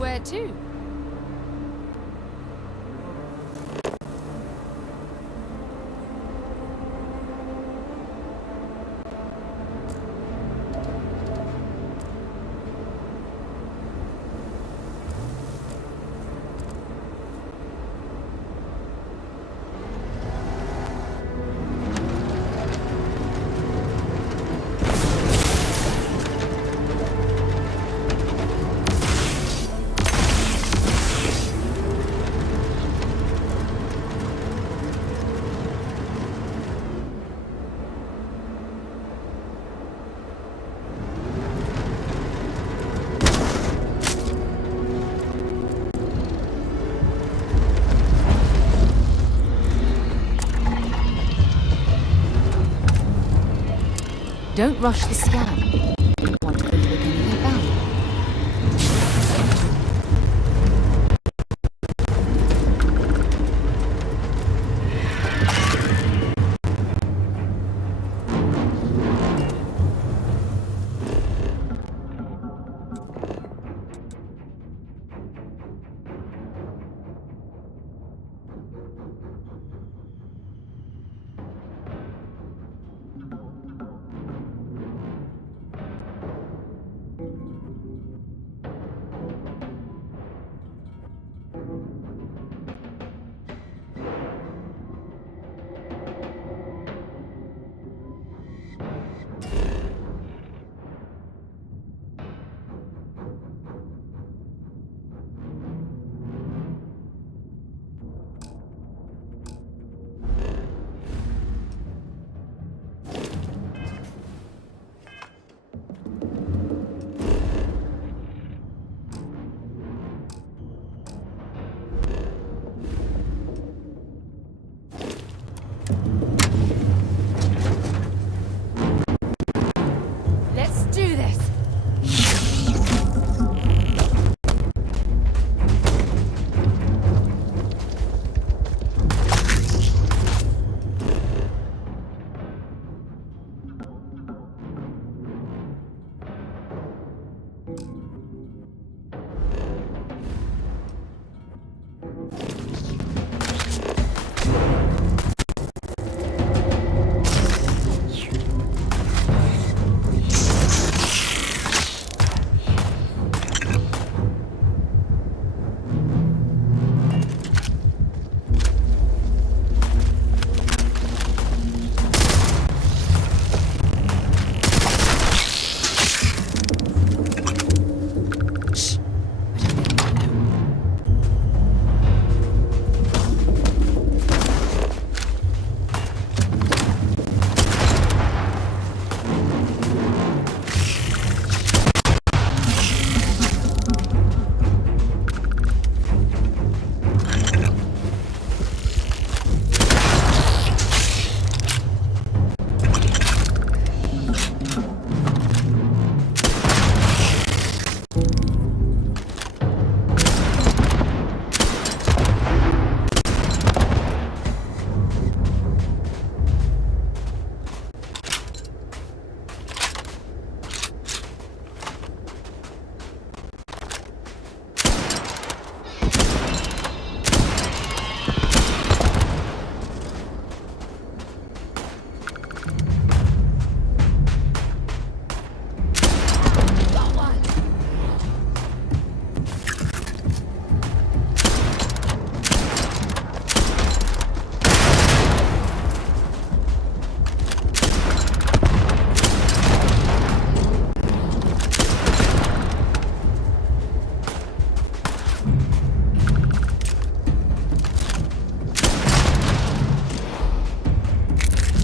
Where to? Don't rush the scan. You don't want to overlook anything valuable. Let's do this!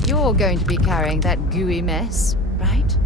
You're going to be carrying that gooey mess, right?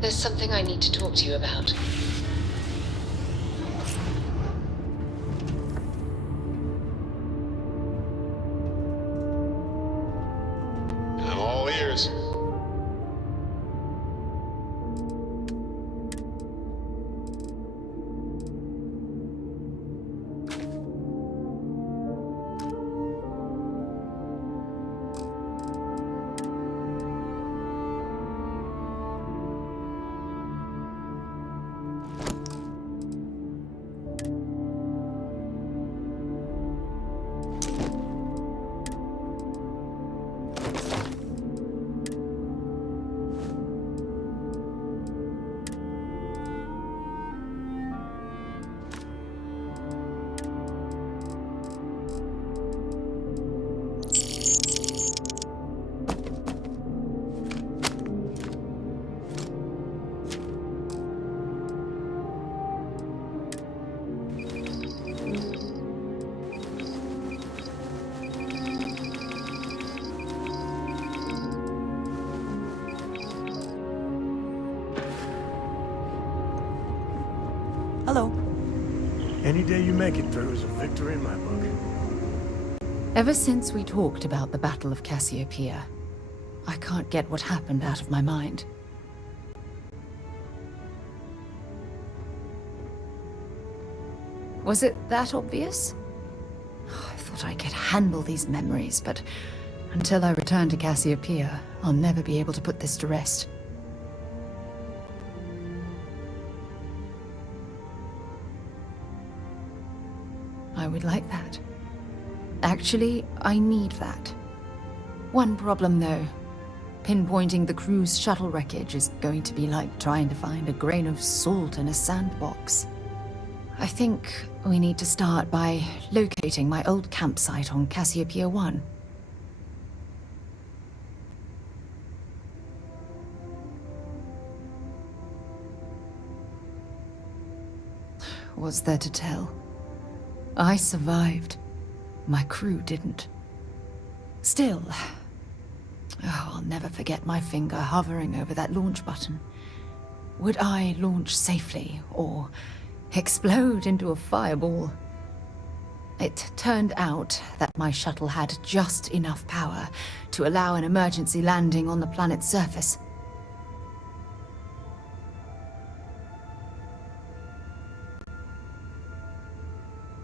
There's something I need to talk to you about. I'm all ears. Hello. Any day you make it through is a victory in my book. Ever since we talked about the Battle of Cassiopeia, I can't get what happened out of my mind. Was it that obvious? I thought I could handle these memories, but until I return to Cassiopeia, I'll never be able to put this to rest. I would like that. Actually, I need that. One problem, though. Pinpointing the crew's shuttle wreckage is going to be like trying to find a grain of salt in a sandbox. I think we need to start by locating my old campsite on Cassiopeia 1. What's there to tell? I survived. My crew didn't. Still, I'll never forget my finger hovering over that launch button. Would I launch safely, or explode into a fireball? It turned out that my shuttle had just enough power to allow an emergency landing on the planet's surface.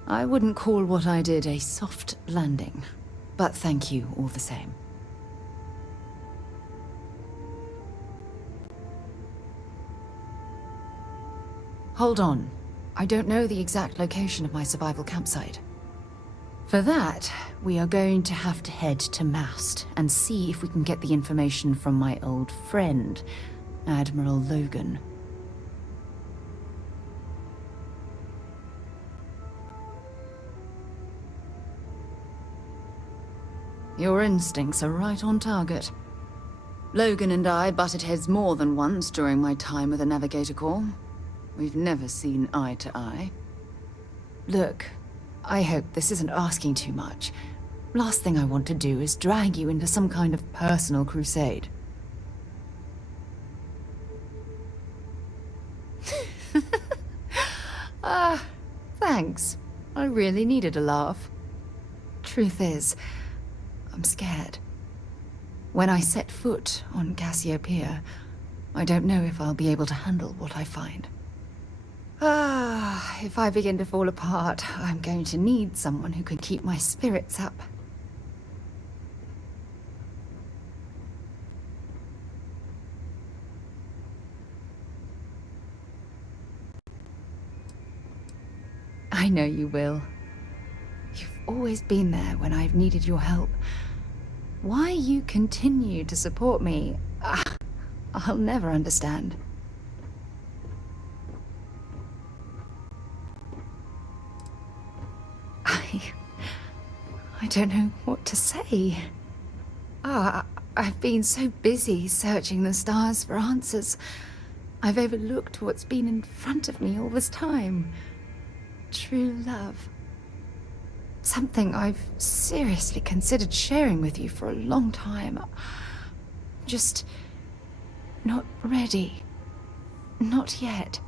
I wouldn't call what I did a soft landing, but thank you all the same. Hold on. I don't know the exact location of my survival campsite. For that, we are going to have to head to Mast and see if we can get the information from my old friend, Admiral Logan. Your instincts are right on target. Logan and I butted heads more than once during my time with the Navigator Corps. We've never seen eye to eye. Look, I hope this isn't asking too much. Last thing I want to do is drag you into some kind of personal crusade. Thanks. I really needed a laugh. Truth is, I'm scared. When I set foot on Cassiopeia, I don't know if I'll be able to handle what I find. If I begin to fall apart, I'm going to need someone who can keep my spirits up. I know you will. You've always been there when I've needed your help. Why you continue to support me, I'll never understand. I don't know what to say. I've been so busy searching the stars for answers. I've overlooked what's been in front of me all this time. True love. Something I've seriously considered sharing with you for a long time. Just not ready. Not yet.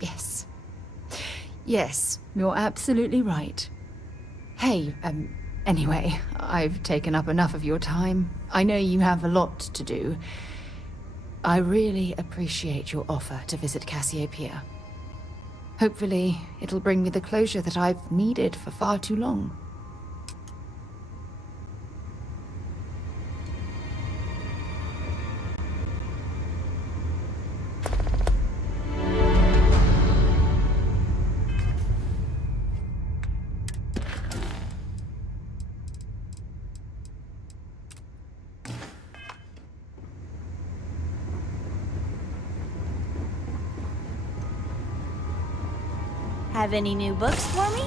Yes. Yes, you're absolutely right. Hey, anyway, I've taken up enough of your time. I know you have a lot to do. I really appreciate your offer to visit Cassiopeia. Hopefully, it'll bring me the closure that I've needed for far too long. Have any new books for me?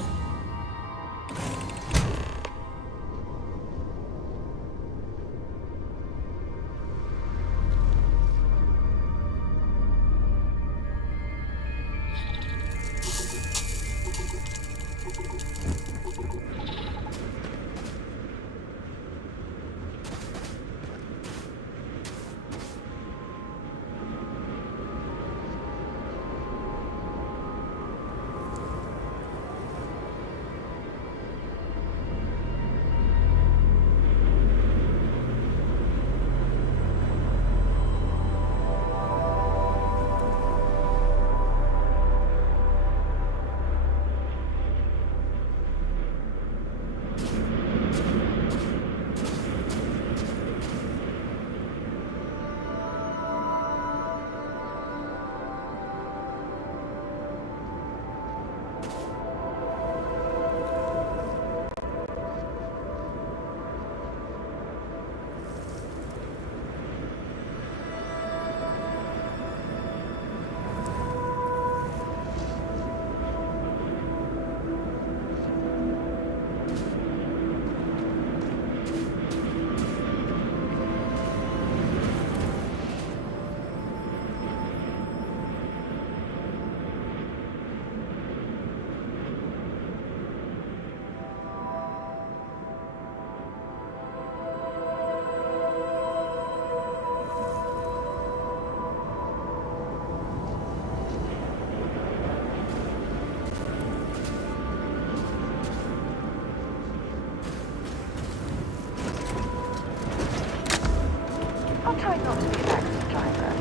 I'll try not to be a taxi driver.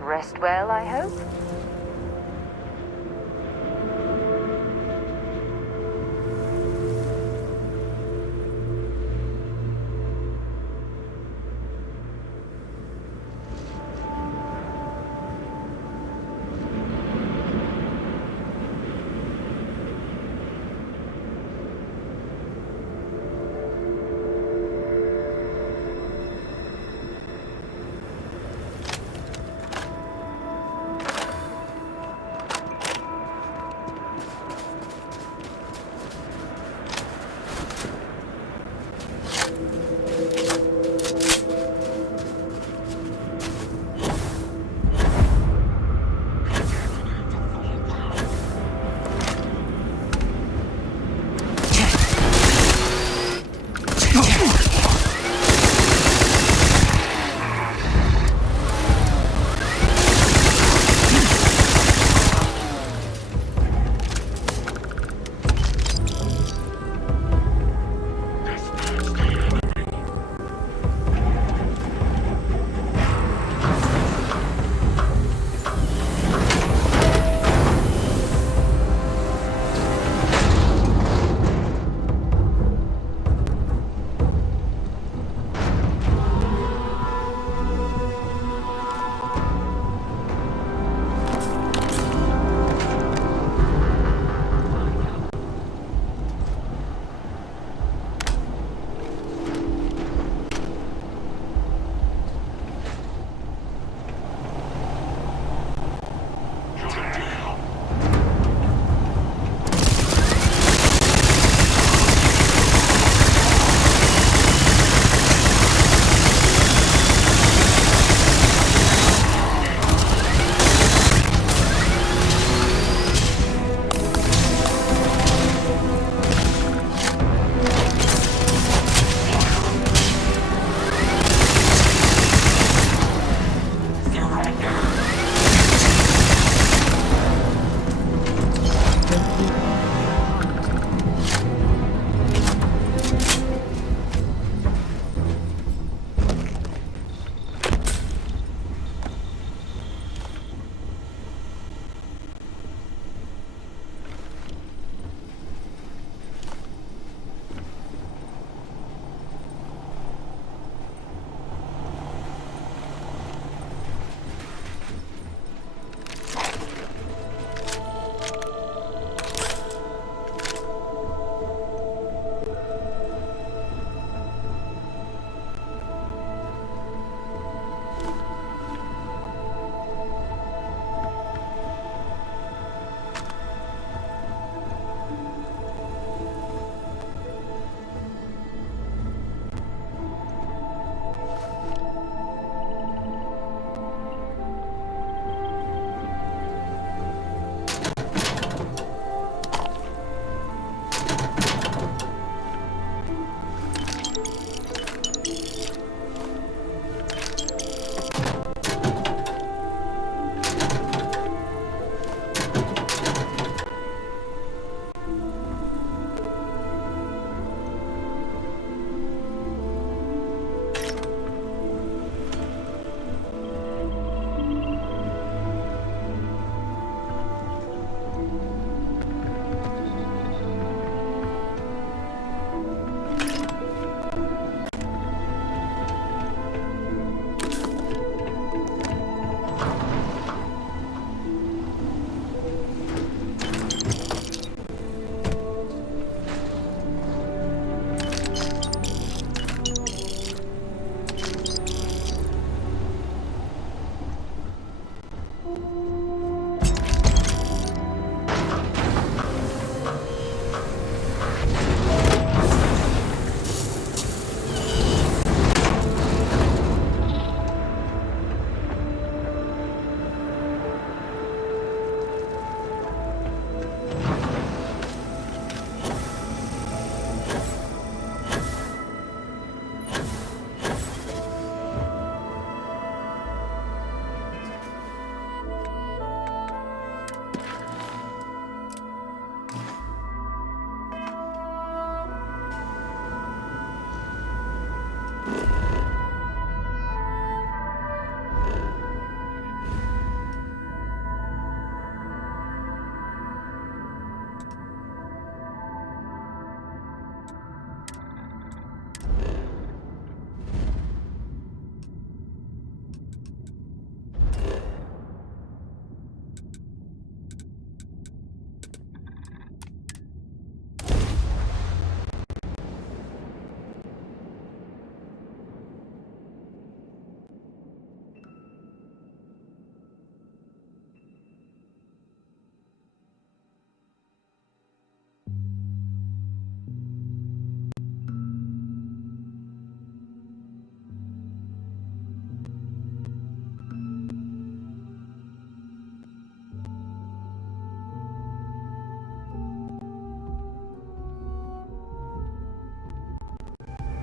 Rest well, I hope?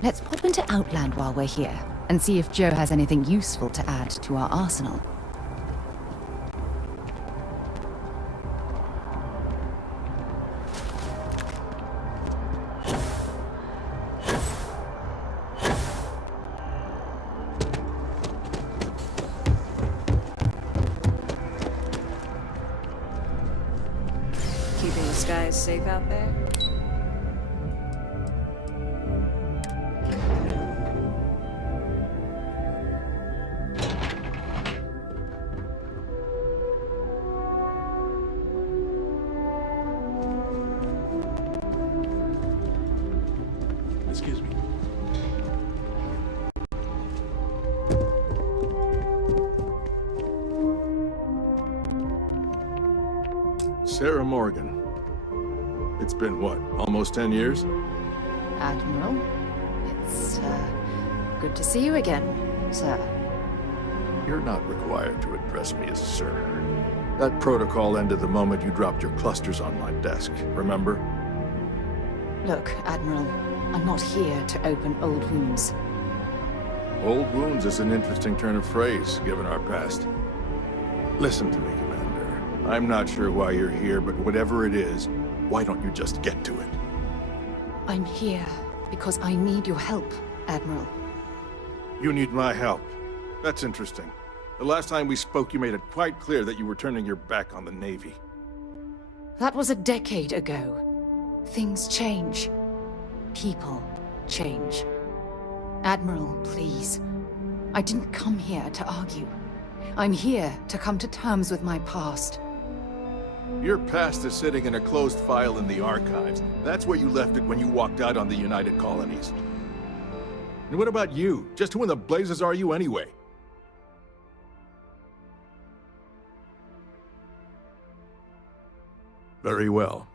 Let's pop into Outland while we're here, and see if Joe has anything useful to add to our arsenal. Keeping the skies safe out there? Excuse me. Sarah Morgan. It's been what, almost 10 years? Admiral, it's, good to see you again, sir. You're not required to address me as sir. That protocol ended the moment you dropped your clusters on my desk, remember? Look, Admiral, I'm not here to open old wounds. Old wounds is an interesting turn of phrase, given our past. Listen to me, Commander. I'm not sure why you're here, but whatever it is, why don't you just get to it? I'm here because I need your help, Admiral. You need my help. That's interesting. The last time we spoke, you made it quite clear that you were turning your back on the Navy. That was a decade ago. Things change. People change. Admiral, please. I didn't come here to argue. I'm here to come to terms with my past. Your past is sitting in a closed file in the archives. That's where you left it when you walked out on the United Colonies. And what about you? Just who in the blazes are you anyway? Very well.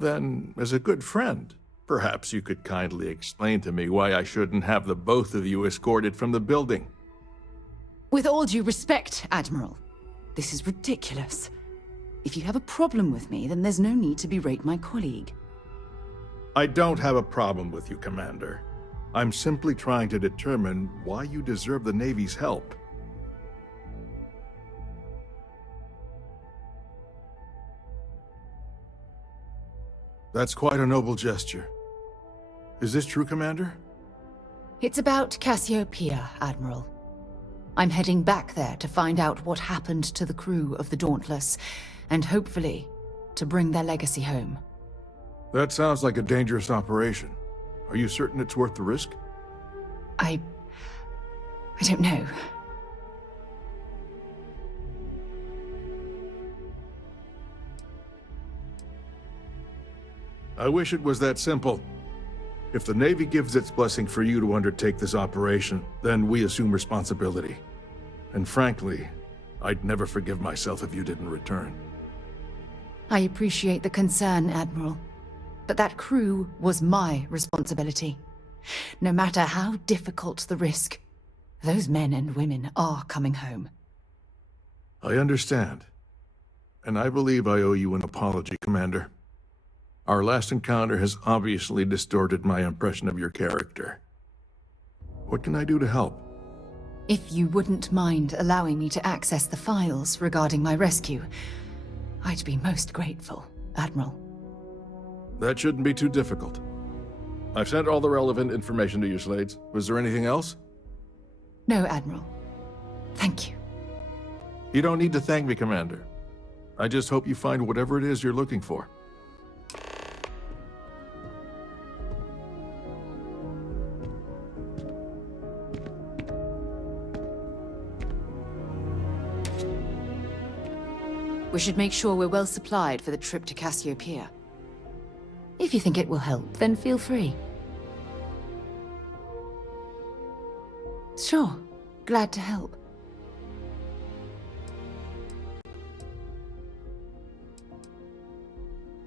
Then, as a good friend, perhaps you could kindly explain to me why I shouldn't have the both of you escorted from the building. With all due respect, Admiral, this is ridiculous. If you have a problem with me, then there's no need to berate my colleague. I don't have a problem with you, Commander. I'm simply trying to determine why you deserve the Navy's help. That's quite a noble gesture. Is this true, Commander? It's about Cassiopeia, Admiral. I'm heading back there to find out what happened to the crew of the Dauntless, and hopefully, to bring their legacy home. That sounds like a dangerous operation. Are you certain it's worth the risk? I don't know. I wish it was that simple. If the Navy gives its blessing for you to undertake this operation, then we assume responsibility. And frankly, I'd never forgive myself if you didn't return. I appreciate the concern, Admiral. But that crew was my responsibility. No matter how difficult the risk, those men and women are coming home. I understand. And I believe I owe you an apology, Commander. Our last encounter has obviously distorted my impression of your character. What can I do to help? If you wouldn't mind allowing me to access the files regarding my rescue, I'd be most grateful, Admiral. That shouldn't be too difficult. I've sent all the relevant information to you, Slades. Was there anything else? No, Admiral. Thank you. You don't need to thank me, Commander. I just hope you find whatever it is you're looking for. We should make sure we're well supplied for the trip to Cassiopeia. If you think it will help, then feel free. Sure. Glad to help.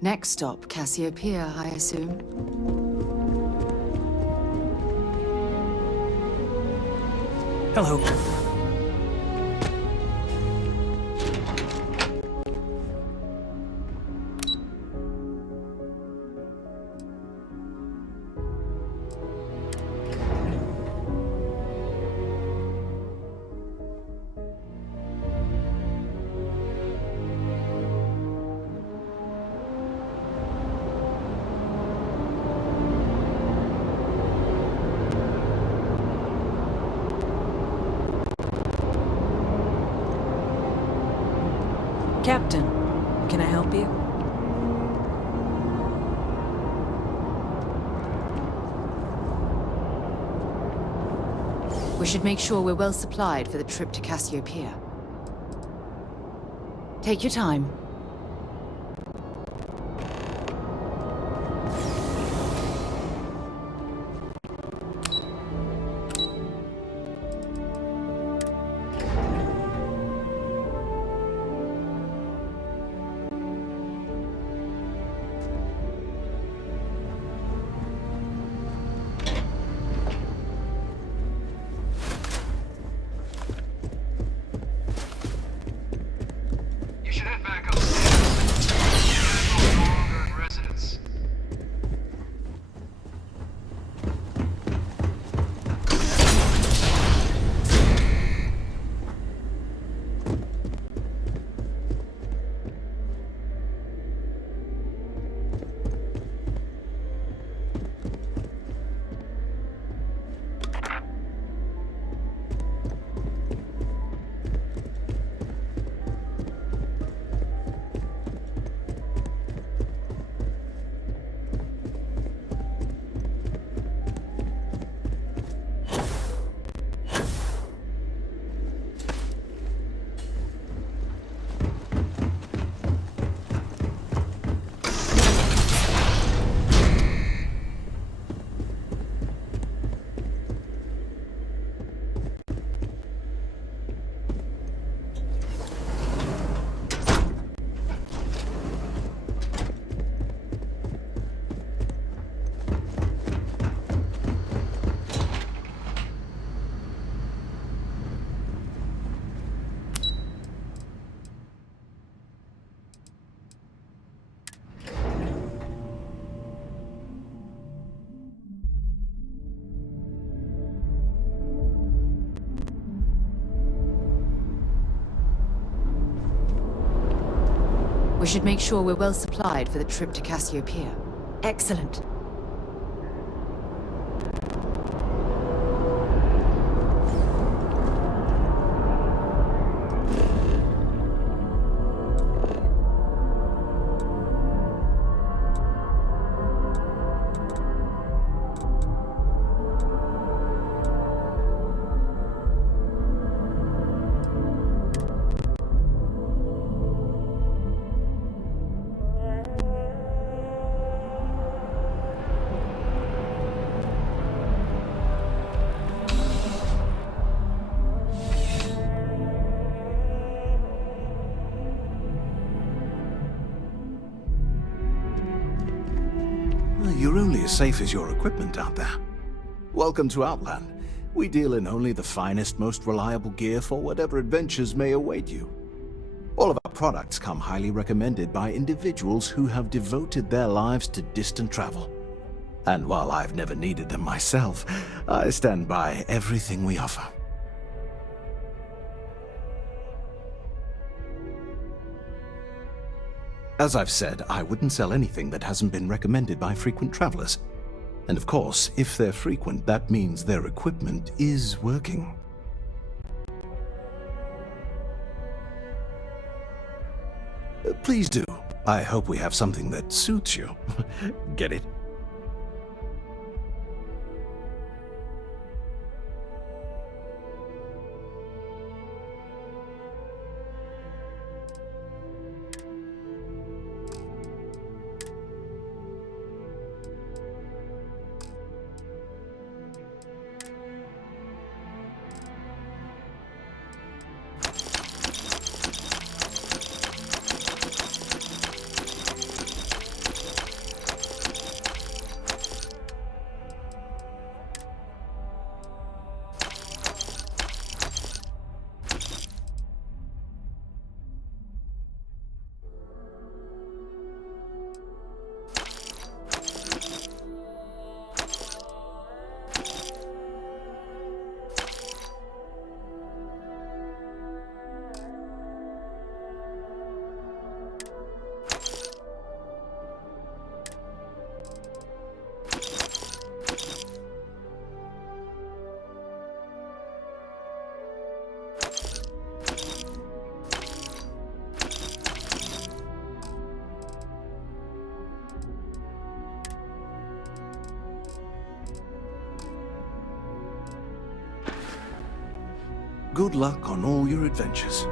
Next stop, Cassiopeia, I assume. Hello. Captain, can I help you? We should make sure we're well supplied for the trip to Cassiopeia. Take your time. You should head back upstairs. You're no longer in residence. We should make sure we're well supplied for the trip to Cassiopeia. Excellent. You're only as safe as your equipment out there. Welcome to Outland. We deal in only the finest, most reliable gear for whatever adventures may await you. All of our products come highly recommended by individuals who have devoted their lives to distant travel. And while I've never needed them myself, I stand by everything we offer. As I've said, I wouldn't sell anything that hasn't been recommended by frequent travelers. And of course, if they're frequent, that means their equipment is working. Please do. I hope we have something that suits you. Get it? Good luck on all your adventures.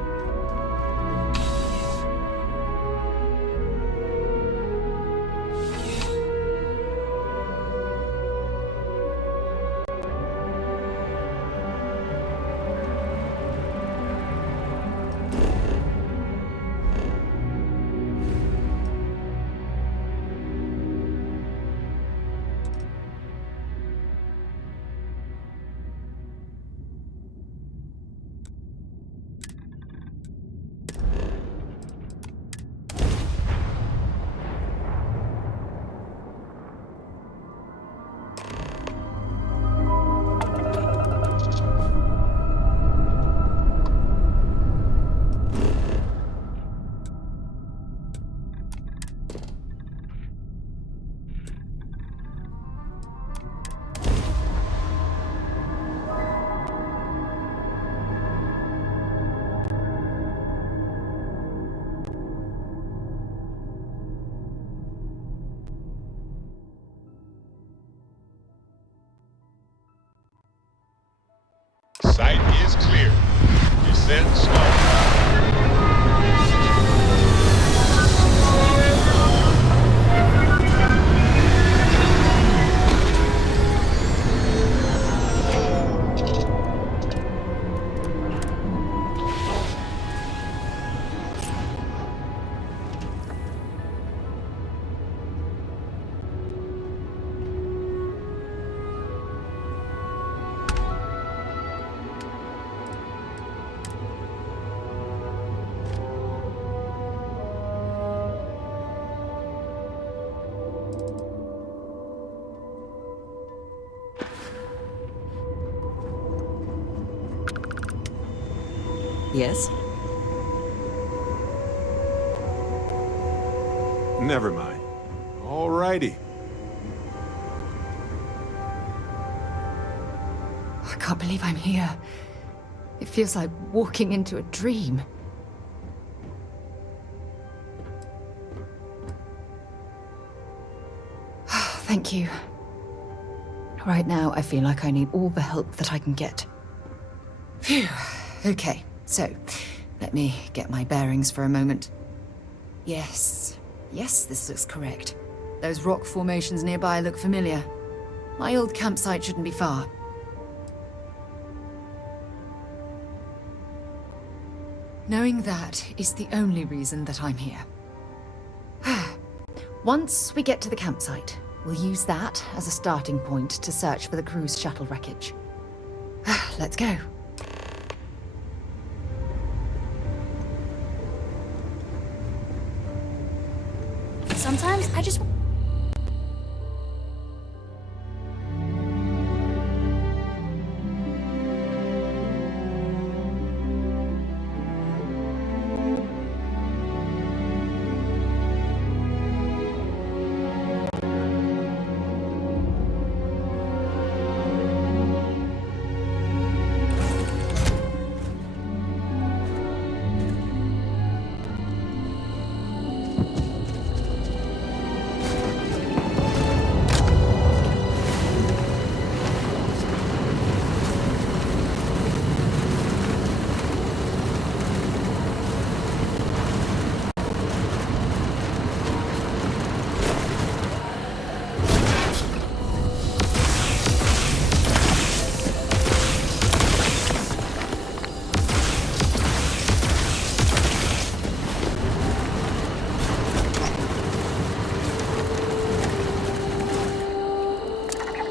Sight is clear. Descent start. Yes? Never mind. Alrighty. I can't believe I'm here. It feels like walking into a dream. Thank you. Right now, I feel like I need all the help that I can get. Phew. Okay, so let me get my bearings for a moment. Yes, this looks correct. Those rock formations nearby look familiar. My old campsite shouldn't be far. Knowing that is the only reason that I'm here. Once we get to the campsite, we'll use that as a starting point to search for the cruise shuttle wreckage. Let's go. Sometimes I just...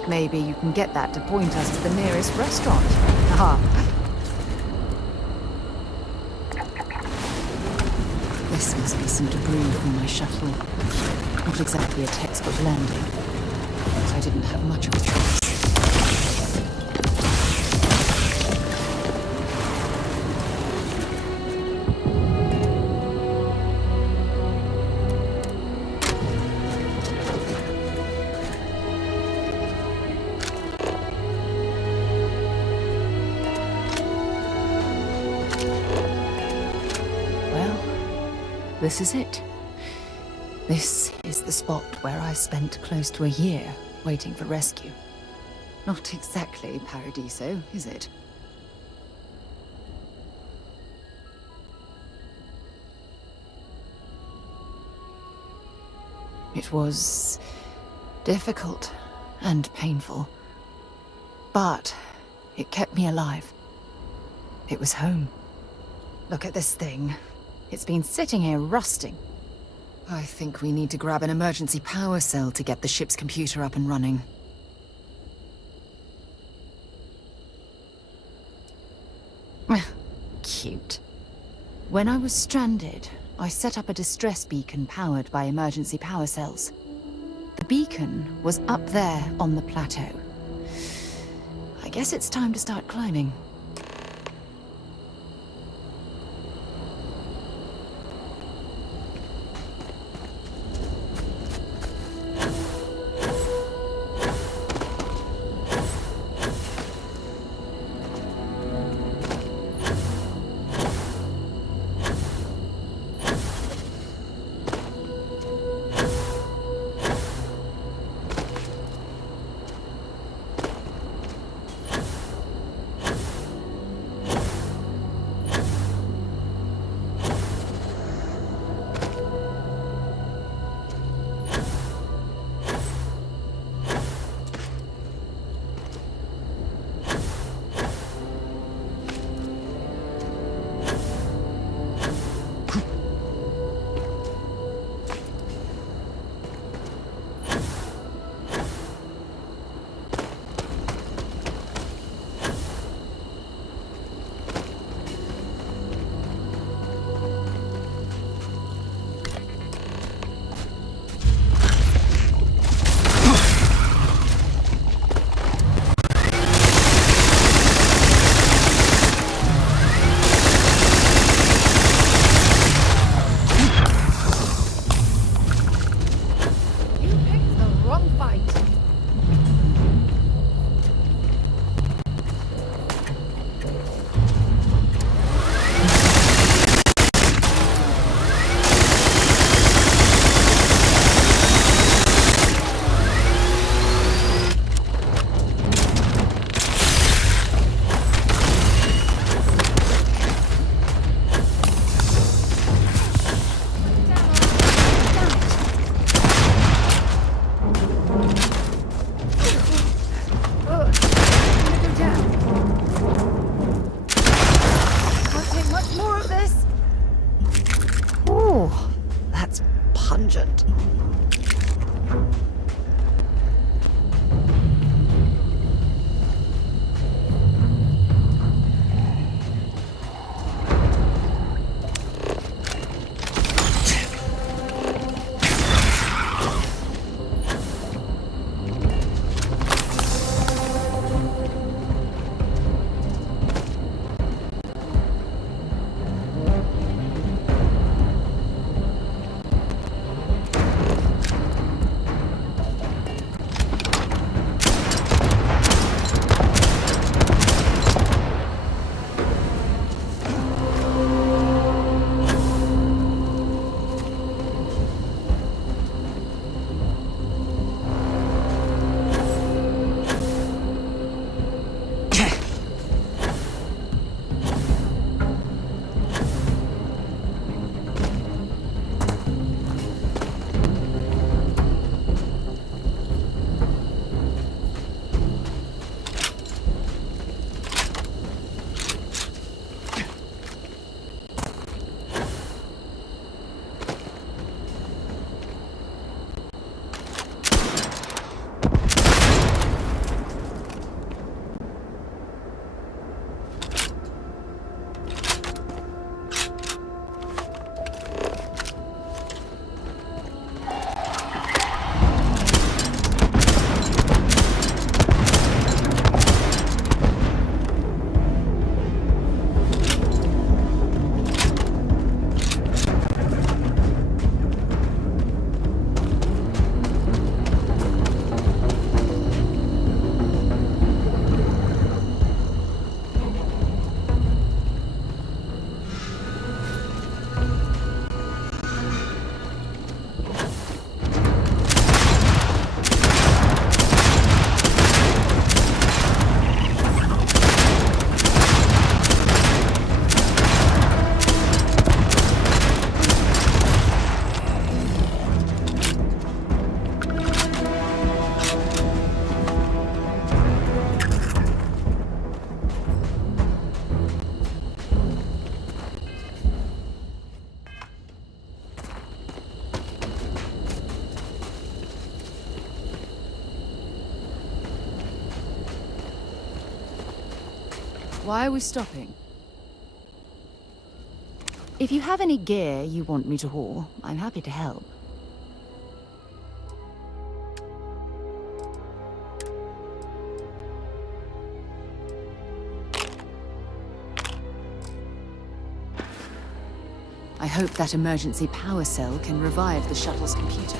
Maybe you can get that to point us to the nearest restaurant. Aha. This must be some debris from my shuttle. Not exactly a textbook landing, but I didn't have much of a choice. This is it. This is the spot where I spent close to a year waiting for rescue. Not exactly Paradiso, is it? It was difficult and painful, but it kept me alive. It was home. Look at this thing. It's been sitting here rusting. I think we need to grab an emergency power cell to get the ship's computer up and running. Cute. When I was stranded, I set up a distress beacon powered by emergency power cells. The beacon was up there on the plateau. I guess it's time to start climbing. Why are we stopping? If you have any gear you want me to haul, I'm happy to help. I hope that emergency power cell can revive the shuttle's computer.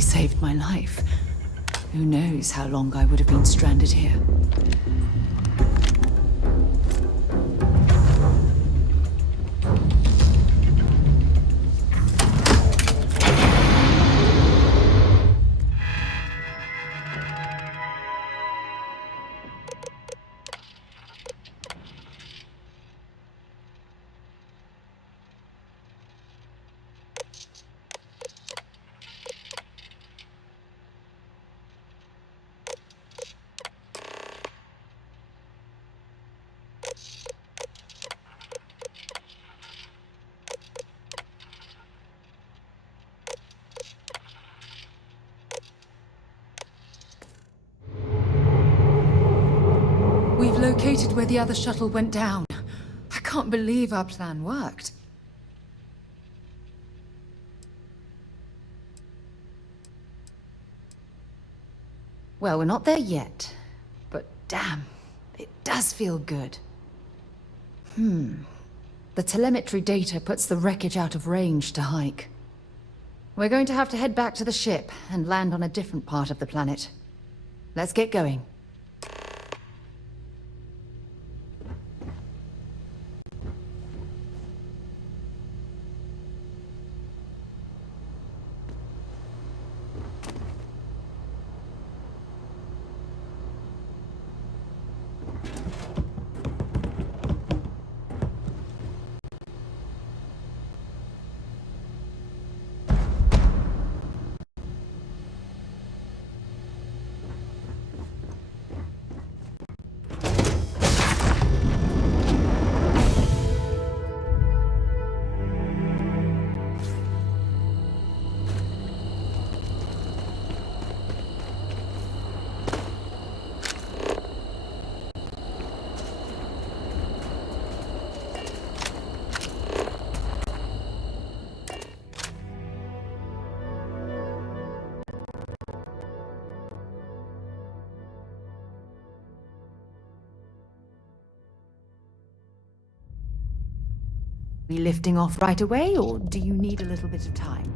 Saved my life. Who knows how long I would have been stranded here. We've located where the other shuttle went down. I can't believe our plan worked. Well, we're not there yet. But damn, it does feel good. The telemetry data puts the wreckage out of range to hike. We're going to have to head back to the ship and land on a different part of the planet. Let's get going. Are we lifting off right away, or do you need a little bit of time?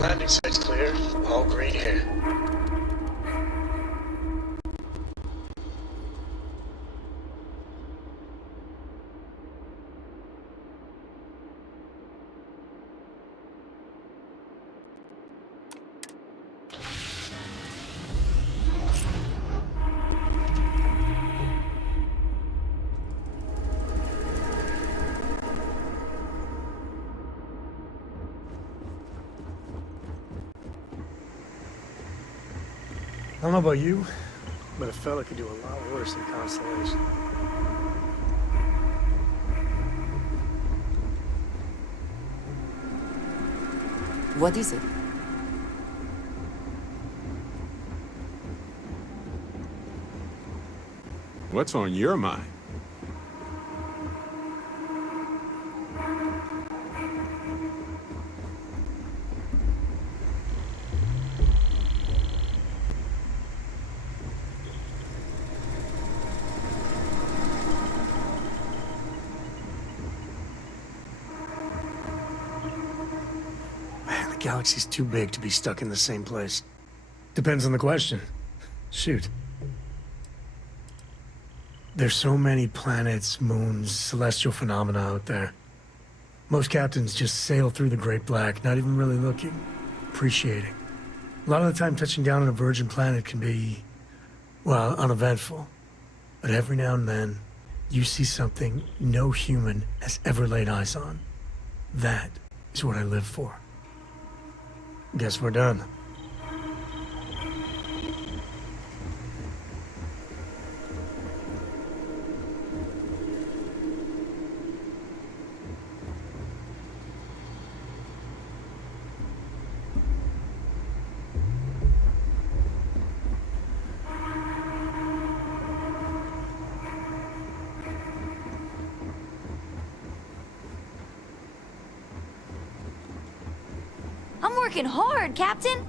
Landing site's clear. All green here. I don't know about you, but a fella could do a lot worse than Constellation. What is it? What's on your mind? galaxy's too big to be stuck in the same place. Depends on the question. Shoot. There's so many planets, moons, celestial phenomena out there. Most captains just sail through the Great Black, not even really looking, appreciating. A lot of the time touching down on a virgin planet can be, well, uneventful. But every now and then, you see something no human has ever laid eyes on. That is what I live for. Guess we're done. I'm working hard, Captain.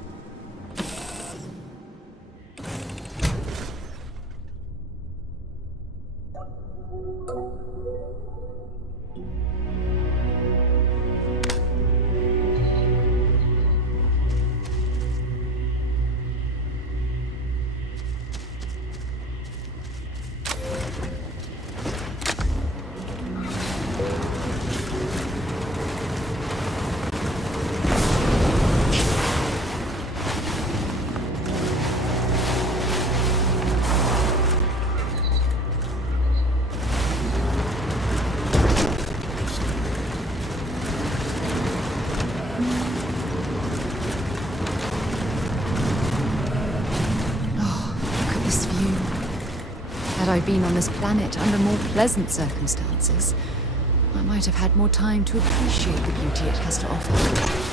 Had I been on this planet under more pleasant circumstances, I might have had more time to appreciate the beauty it has to offer.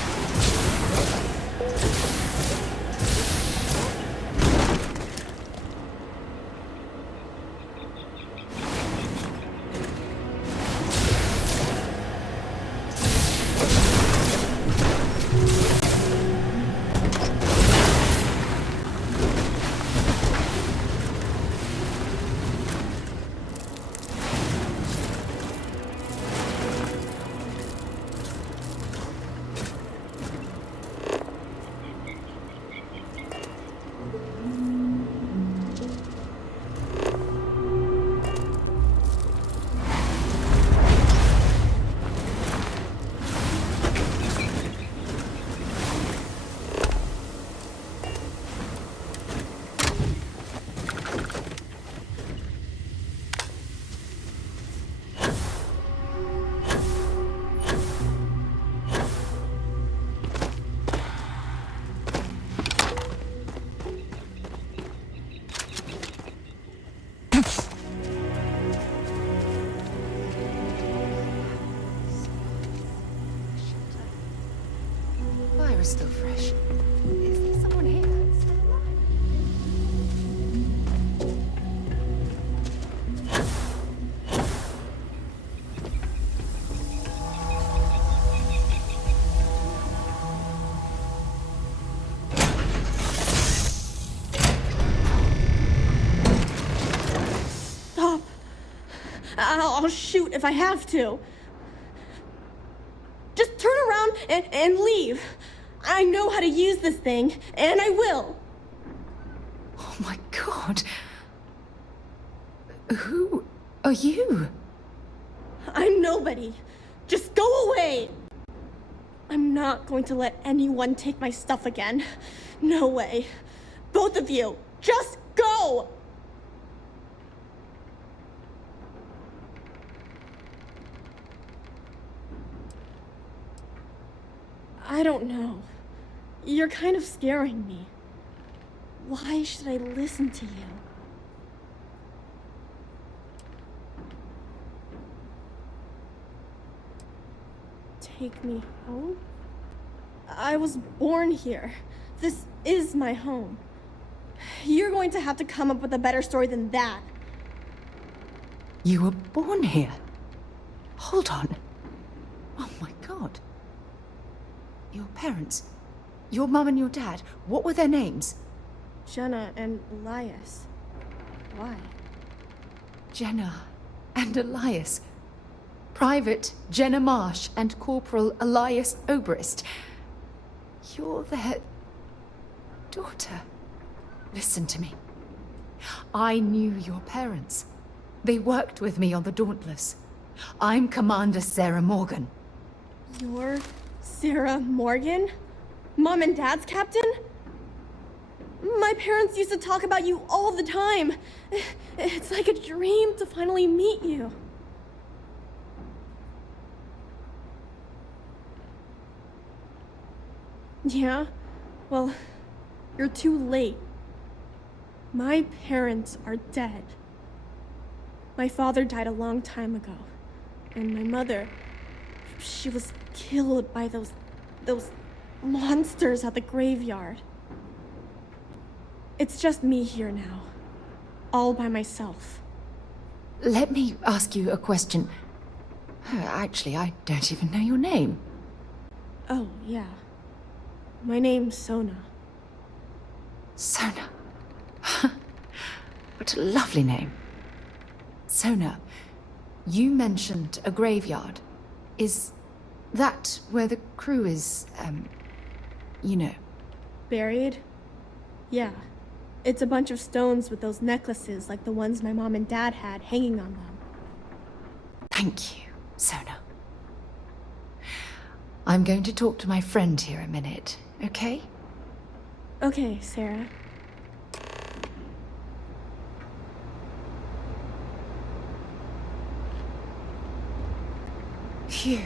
Fire is still fresh. Is there someone here still alive? Stop. I'll shoot if I have to. Just turn around and leave. I know how to use this thing, and I will. Oh my God. Who are you? I'm nobody. Just go away. I'm not going to let anyone take my stuff again. No way. Both of you, just go! I don't know. You're kind of scaring me. Why should I listen to you? Take me home? I was born here. This is my home. You're going to have to come up with a better story than that. You were born here? Hold on. Oh my God. Your parents, your mum and your dad, what were their names? Jenna and Elias. Why? Jenna and Elias. Private Jenna Marsh and Corporal Elias Obrist. You're their daughter. Listen to me. I knew your parents. They worked with me on the Dauntless. I'm Commander Sarah Morgan. You're Sarah Morgan? Mom and Dad's captain? My parents used to talk about you all the time. It's like a dream to finally meet you. Yeah? Well, you're too late. My parents are dead. My father died a long time ago. And my mother, she was killed by those monsters at the graveyard. It's just me here now. All by myself. Let me ask you a question. Actually, I don't even know your name. Oh, yeah. My name's Sona. Sona. What a lovely name. Sona, you mentioned a graveyard. Is that where the crew is, you know? Buried? Yeah. It's a bunch of stones with those necklaces like the ones my mom and dad had hanging on them. Thank you, Sona. I'm going to talk to my friend here a minute, okay? Okay, Sarah. Phew.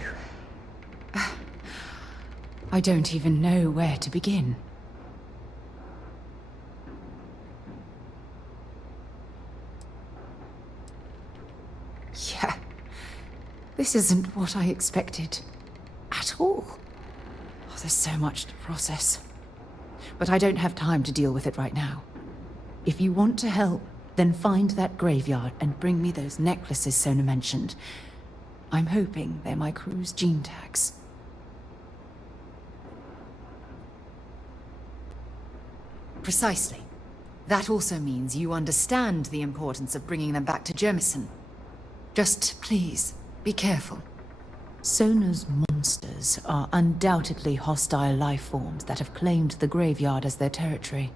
I don't even know where to begin. Yeah. This isn't what I expected. At all. Oh, there's so much to process. But I don't have time to deal with it right now. If you want to help, then find that graveyard and bring me those necklaces Sona mentioned. I'm hoping they're my crew's gene tags. Precisely. That also means you understand the importance of bringing them back to Jemison. Just please, be careful. Sona's monsters are undoubtedly hostile life forms that have claimed the graveyard as their territory.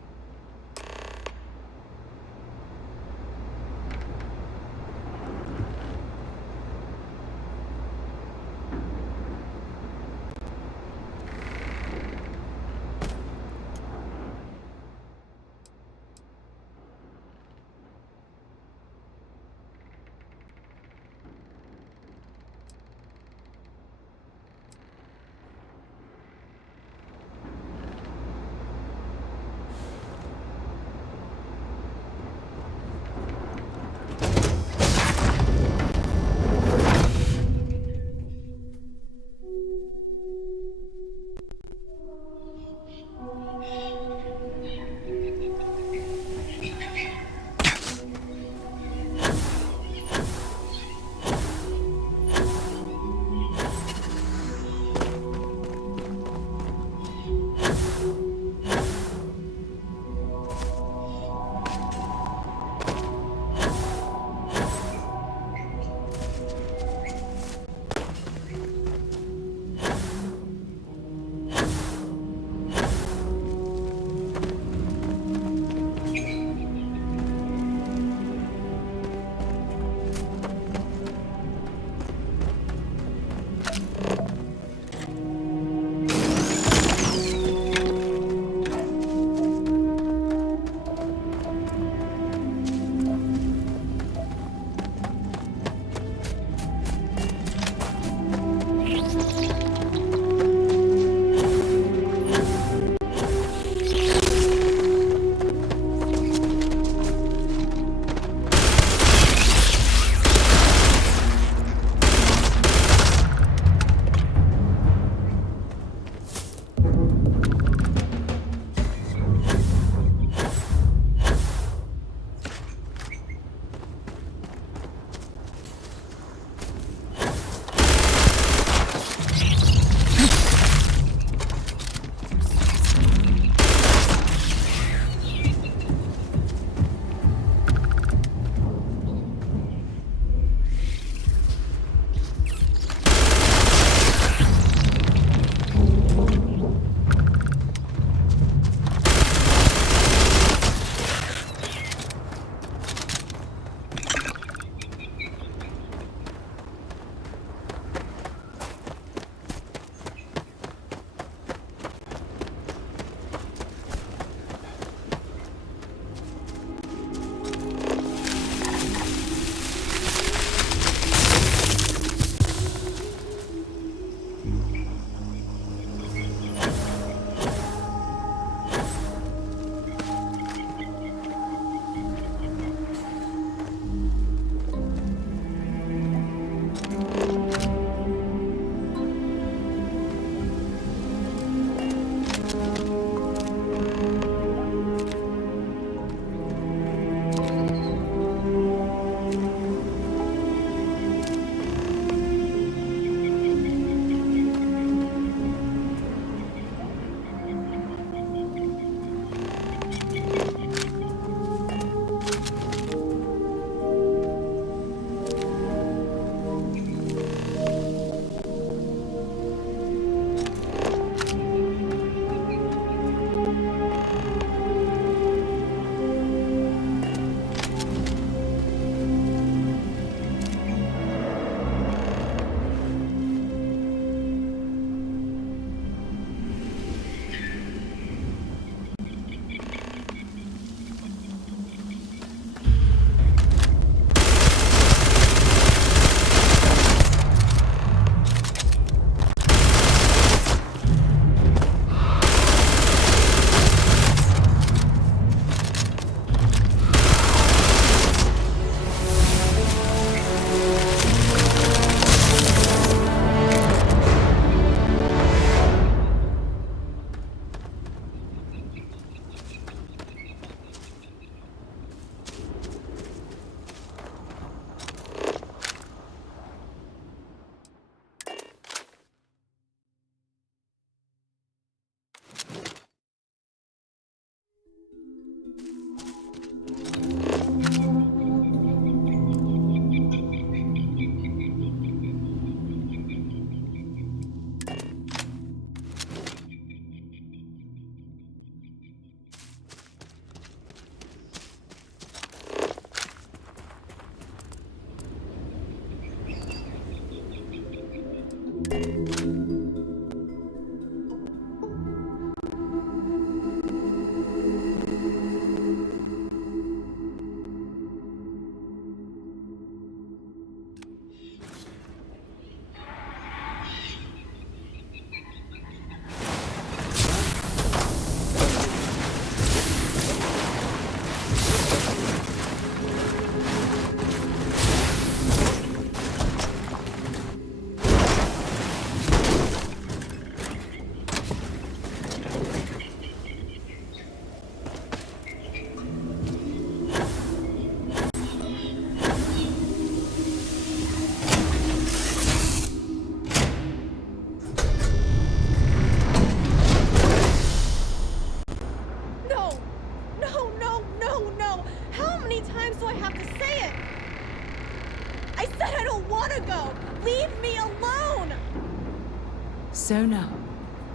Sona,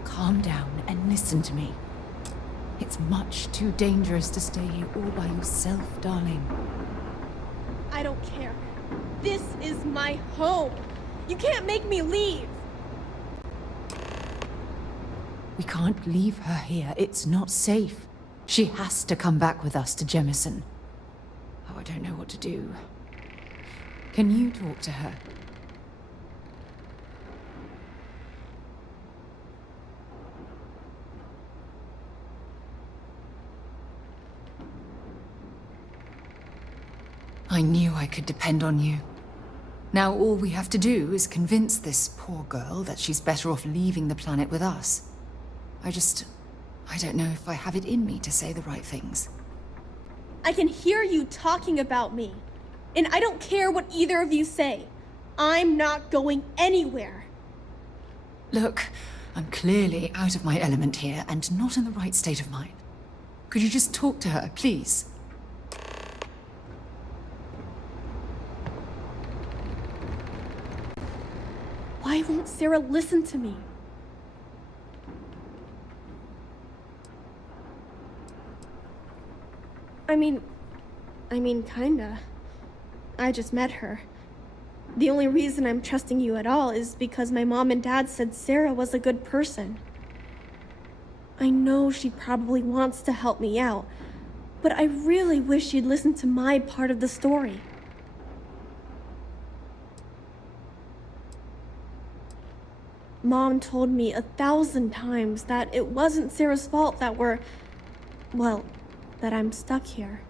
calm down and listen to me. It's much too dangerous to stay here all by yourself, darling. I don't care. This is my home. You can't make me leave. We can't leave her here. It's not safe. She has to come back with us to Jemison. Oh, I don't know what to do. Can you talk to her? I knew I could depend on you. Now all we have to do is convince this poor girl that she's better off leaving the planet with us. I don't know if I have it in me to say the right things. I can hear you talking about me. And I don't care what either of you say. I'm not going anywhere. Look, I'm clearly out of my element here and not in the right state of mind. Could you just talk to her, please? Why won't Sarah listen to me? I mean, kinda. I just met her. The only reason I'm trusting you at all is because my mom and dad said Sarah was a good person. I know she probably wants to help me out, but I really wish she'd listen to my part of the story. Mom told me 1,000 times that it wasn't Sarah's fault that that I'm stuck here.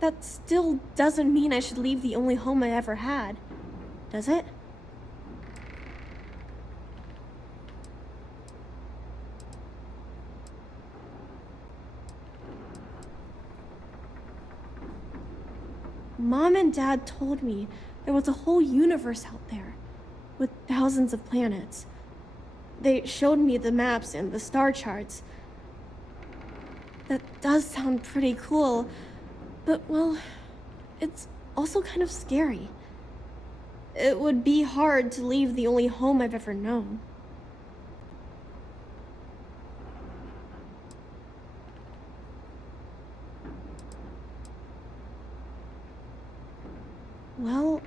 That still doesn't mean I should leave the only home I ever had, does it? Mom and Dad told me there was a whole universe out there, with thousands of planets. They showed me the maps and the star charts. That does sound pretty cool, but well, it's also kind of scary. It would be hard to leave the only home I've ever known. Well,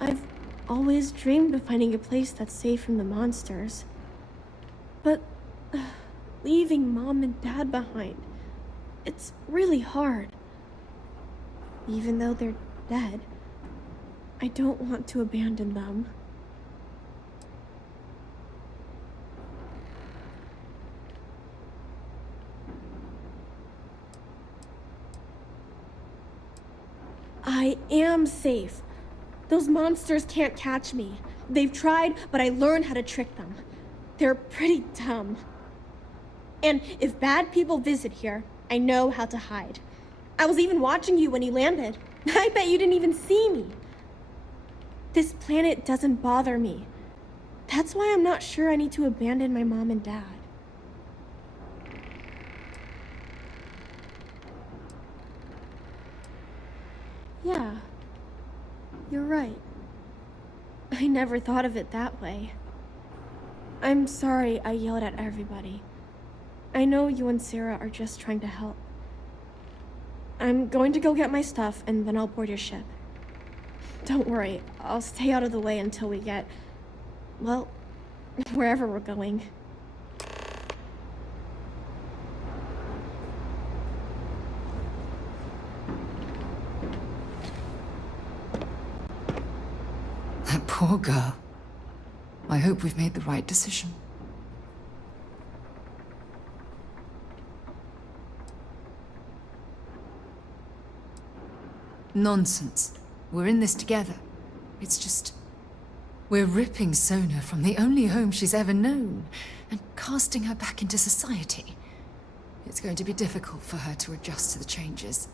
I've always dreamed of finding a place that's safe from the monsters. But leaving Mom and Dad behind, it's really hard. Even though they're dead, I don't want to abandon them. I am safe. Those monsters can't catch me. They've tried, but I learned how to trick them. They're pretty dumb. And if bad people visit here, I know how to hide. I was even watching you when you landed. I bet you didn't even see me. This planet doesn't bother me. That's why I'm not sure I need to abandon my mom and dad. Yeah, you're right. I never thought of it that way. I'm sorry I yelled at everybody. I know you and Sarah are just trying to help. I'm going to go get my stuff and then I'll board your ship. Don't worry, I'll stay out of the way until we get, well, wherever we're going. That poor girl. I hope we've made the right decision. Nonsense. We're in this together. It's just... we're ripping Sona from the only home she's ever known and casting her back into society. It's going to be difficult for her to adjust to the changes.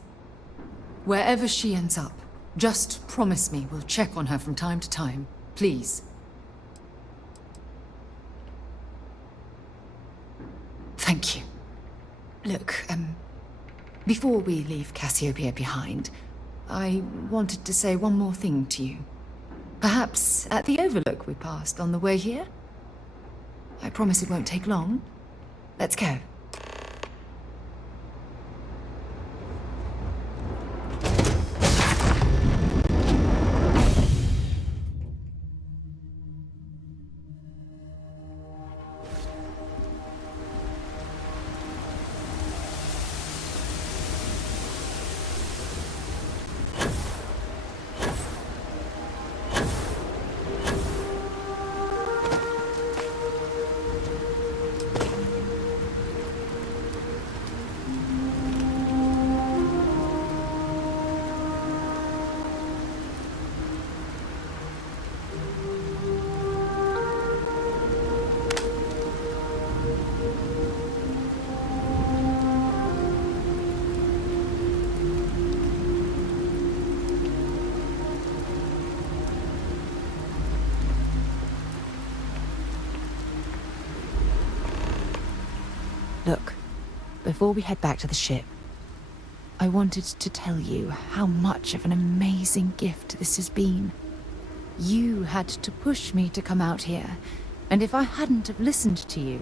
Wherever she ends up, just promise me we'll check on her from time to time, please. Thank you. Look, before we leave Cassiopeia behind, I wanted to say one more thing to you. Perhaps at the overlook we passed on the way here? I promise it won't take long. Let's go. Look, before we head back to the ship, I wanted to tell you how much of an amazing gift this has been. You had to push me to come out here, and if I hadn't have listened to you,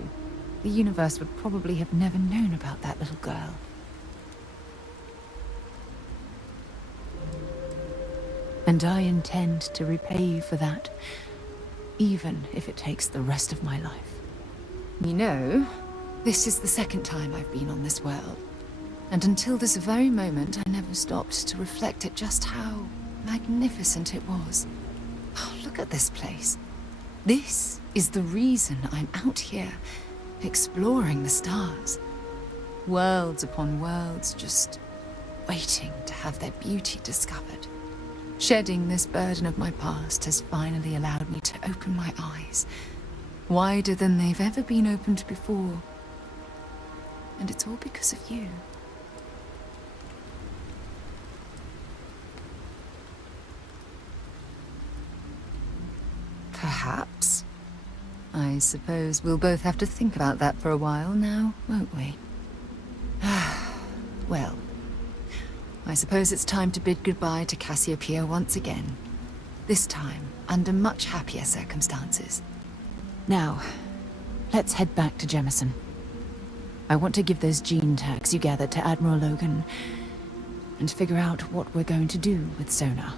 the universe would probably have never known about that little girl. And I intend to repay you for that, even if it takes the rest of my life. You know, this is the second time I've been on this world, and until this very moment I never stopped to reflect at just how magnificent it was. Oh, look at this place. This is the reason I'm out here, exploring the stars. Worlds upon worlds, just waiting to have their beauty discovered. Shedding this burden of my past has finally allowed me to open my eyes, wider than they've ever been opened before. And it's all because of you. Perhaps. I suppose we'll both have to think about that for a while now, won't we? Well, I suppose it's time to bid goodbye to Cassiopeia once again. This time, under much happier circumstances. Now, let's head back to Jemison. I want to give those gene tags you gathered to Admiral Logan, and figure out what we're going to do with Sona.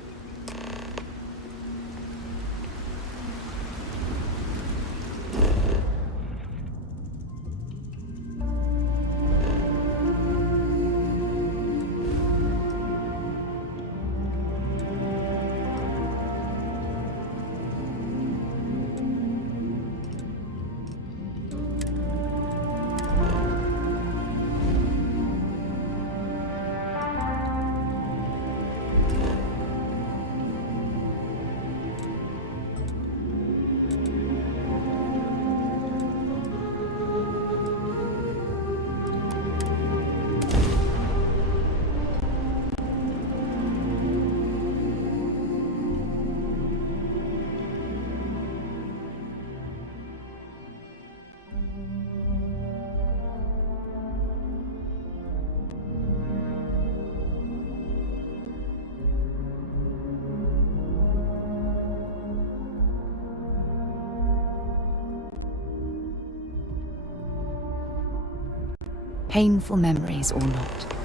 Painful memories or not,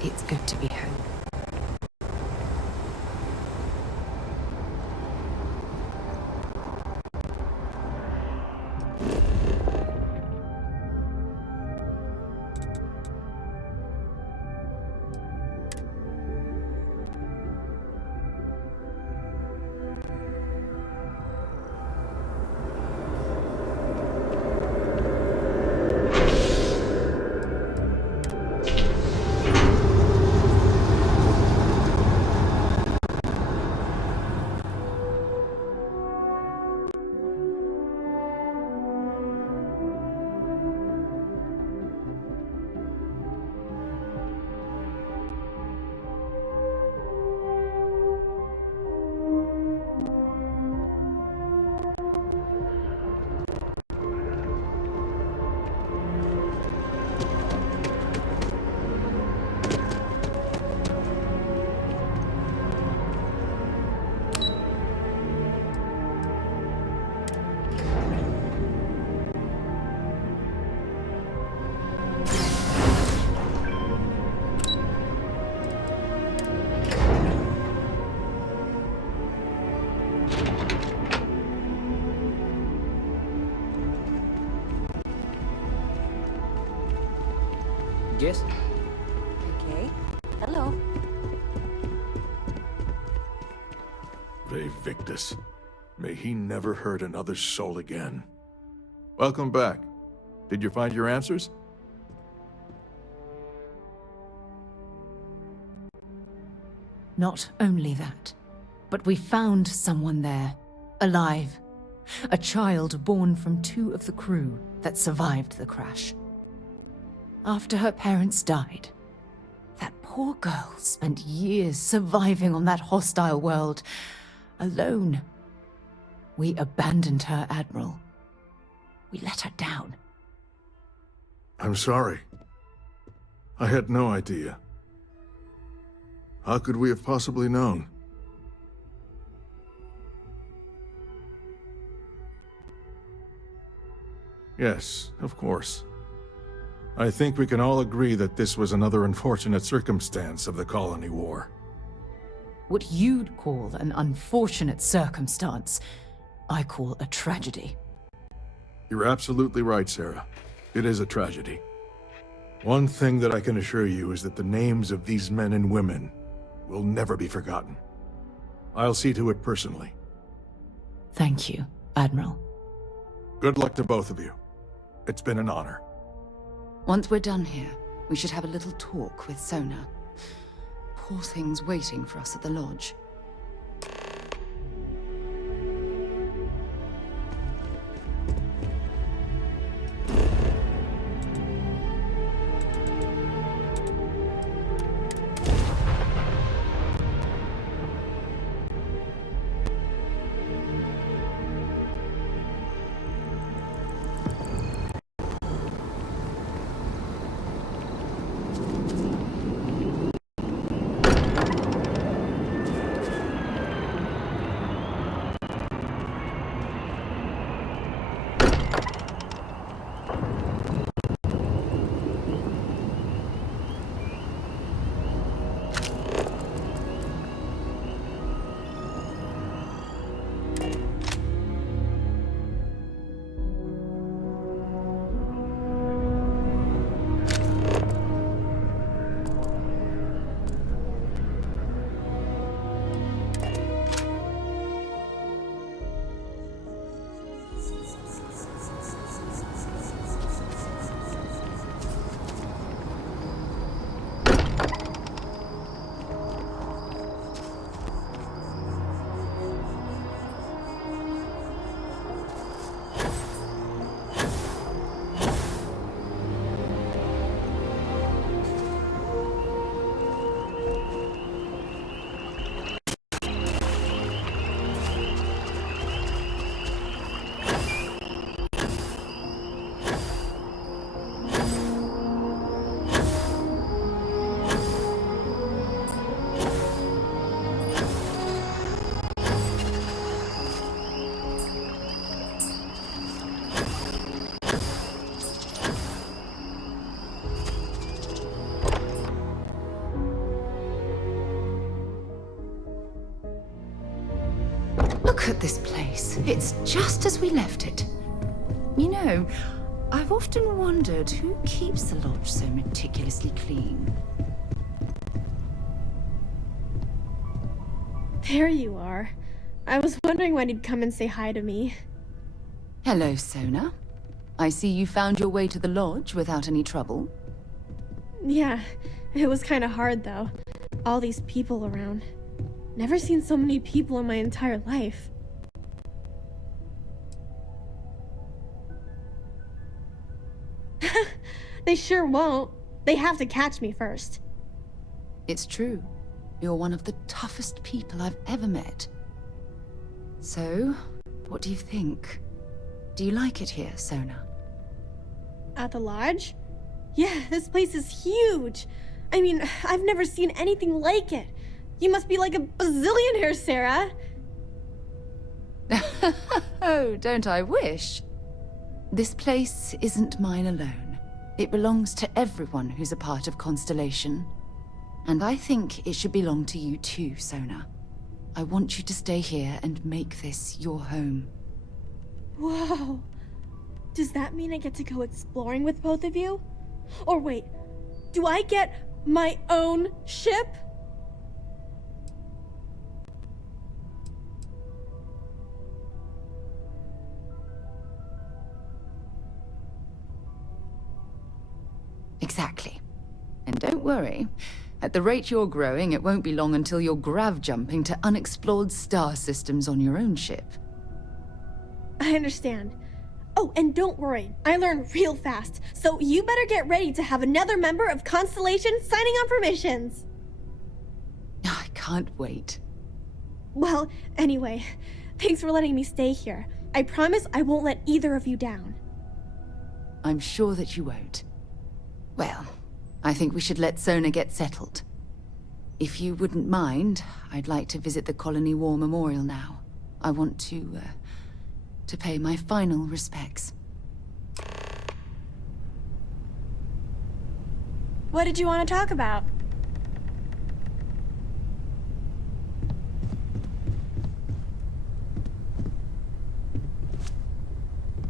it's good to be home. Yes? Okay. Hello. Ve Victus. May he never hurt another soul again. Welcome back. Did you find your answers? Not only that, but we found someone there, alive. A child born from 2 of the crew that survived the crash. After her parents died, that poor girl spent years surviving on that hostile world, alone. We abandoned her, Admiral. We let her down. I'm sorry. I had no idea. How could we have possibly known? Yes, of course. I think we can all agree that this was another unfortunate circumstance of the Colony War. What you'd call an unfortunate circumstance, I call a tragedy. You're absolutely right, Sarah. It is a tragedy. One thing that I can assure you is that the names of these men and women will never be forgotten. I'll see to it personally. Thank you, Admiral. Good luck to both of you. It's been an honor. Once we're done here, we should have a little talk with Sona. Poor thing's waiting for us at the lodge. Look at this place. It's just as we left it. You know, I've often wondered who keeps the lodge so meticulously clean. There you are. I was wondering when you'd come and say hi to me. Hello, Sona. I see you found your way to the lodge without any trouble. Yeah, it was kind of hard though. All these people around. Never seen so many people in my entire life. They sure won't. They have to catch me first. It's true. You're one of the toughest people I've ever met. So, what do you think? Do you like it here, Sona? At the lodge? Yeah, this place is huge. I mean, I've never seen anything like it. You must be like a bazillionaire, Sarah. Oh, don't I wish? This place isn't mine alone. It belongs to everyone who's a part of Constellation. And I think it should belong to you too, Sona. I want you to stay here and make this your home. Whoa. Does that mean I get to go exploring with both of you? Or wait, Do I get my own ship? Exactly. And don't worry, at the rate you're growing, it won't be long until you're grav jumping to unexplored star systems on your own ship. I understand. Oh, and don't worry, I learn real fast, so you better get ready to have another member of Constellation signing on for missions. I can't wait. Well, anyway, thanks for letting me stay here. I promise I won't let either of you down. I'm sure that you won't. Well, I think we should let Sona get settled. If you wouldn't mind, I'd like to visit the Colony War Memorial now. I want to pay my final respects. What did you want to talk about?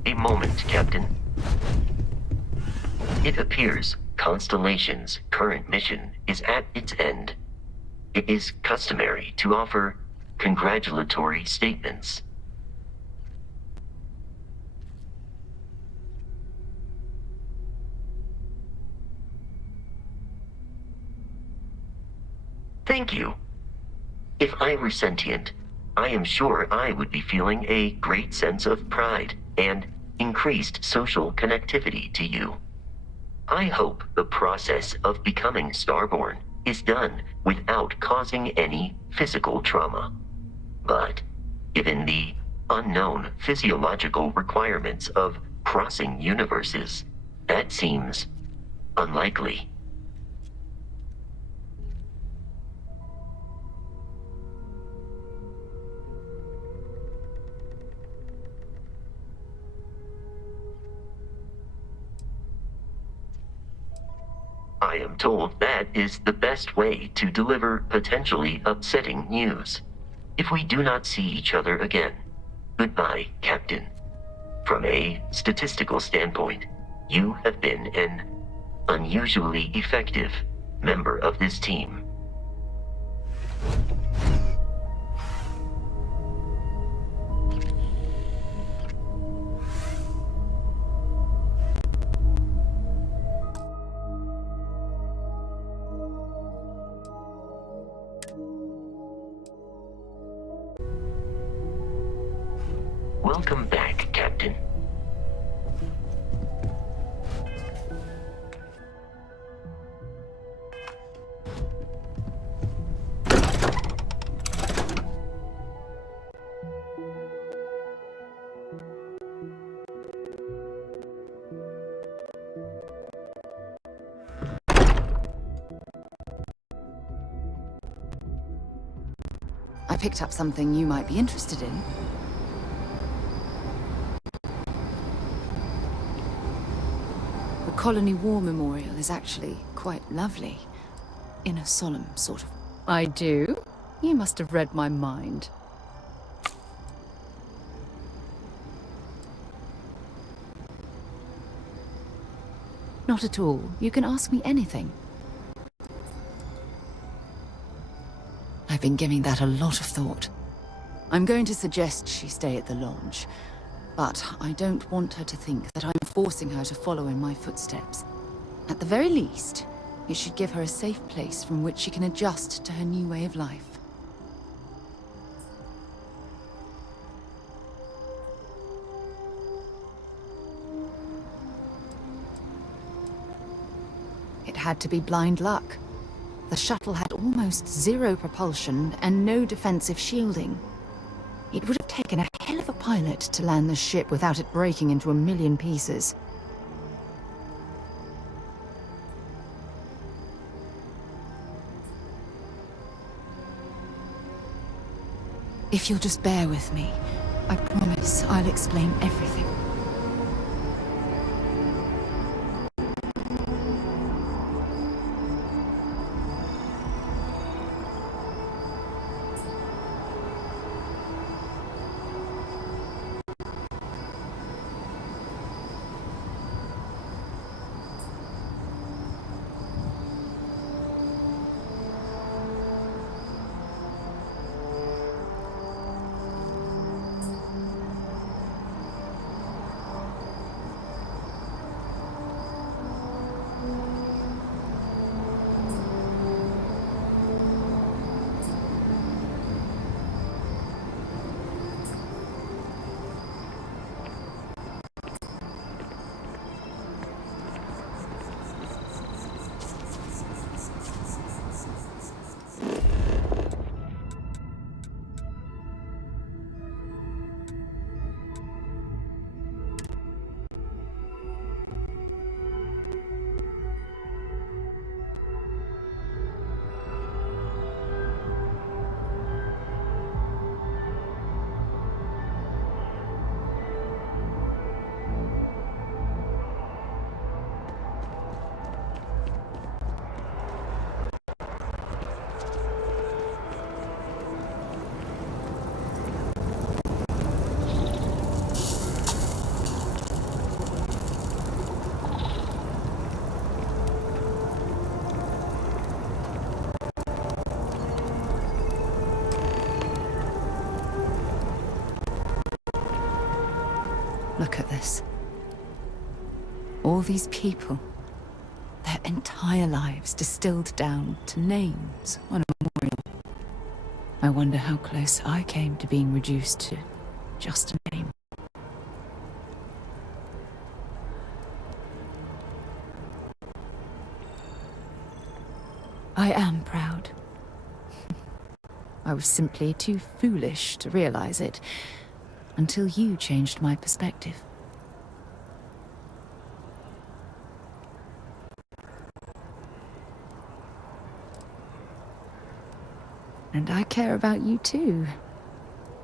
A moment, Captain. It appears Constellation's current mission is at its end. It is customary to offer congratulatory statements. Thank you. If I were sentient, I am sure I would be feeling a great sense of pride and increased social connectivity to you. I hope the process of becoming Starborn is done without causing any physical trauma. But, given the unknown physiological requirements of crossing universes, that seems unlikely. I am told that is the best way to deliver potentially upsetting news. If we do not see each other again, goodbye, Captain. From a statistical standpoint, you have been an unusually effective member of this team. Welcome back, Captain. I picked up something you might be interested in. The Colony War Memorial is actually quite lovely. In a solemn sort of... I do? You must have read my mind. Not at all. You can ask me anything. I've been giving that a lot of thought. I'm going to suggest she stay at the lodge, but I don't want her to think that I'm forcing her to follow in my footsteps. At the very least, it should give her a safe place from which she can adjust to her new way of life. It had to be blind luck. The shuttle had almost zero propulsion and no defensive shielding. It would have taken a hell of a pilot to land the ship without it breaking into a million pieces. If you'll just bear with me, I promise I'll explain everything. Look at this. All these people, their entire lives distilled down to names on a memorial. I wonder how close I came to being reduced to just a name. I am proud. I was simply too foolish to realize it until you changed my perspective. And I care about you too.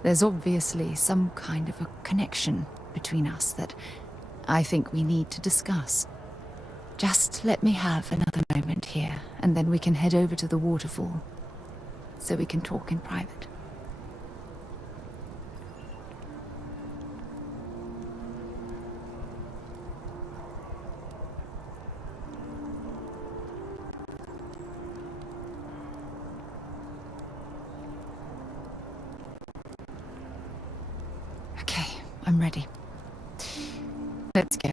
There's obviously some kind of a connection between us that I think we need to discuss. Just let me have another moment here, and then we can head over to the waterfall, so we can talk in private. Okay, I'm ready. Let's go.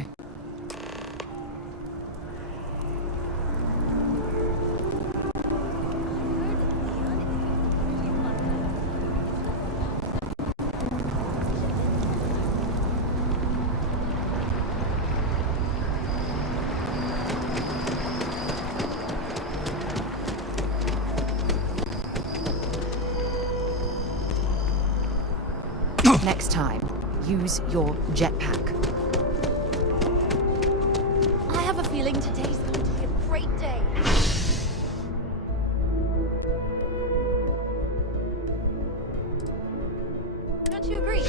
Next time, use your jetpack. I have a feeling today's going to be a great day. Don't you agree?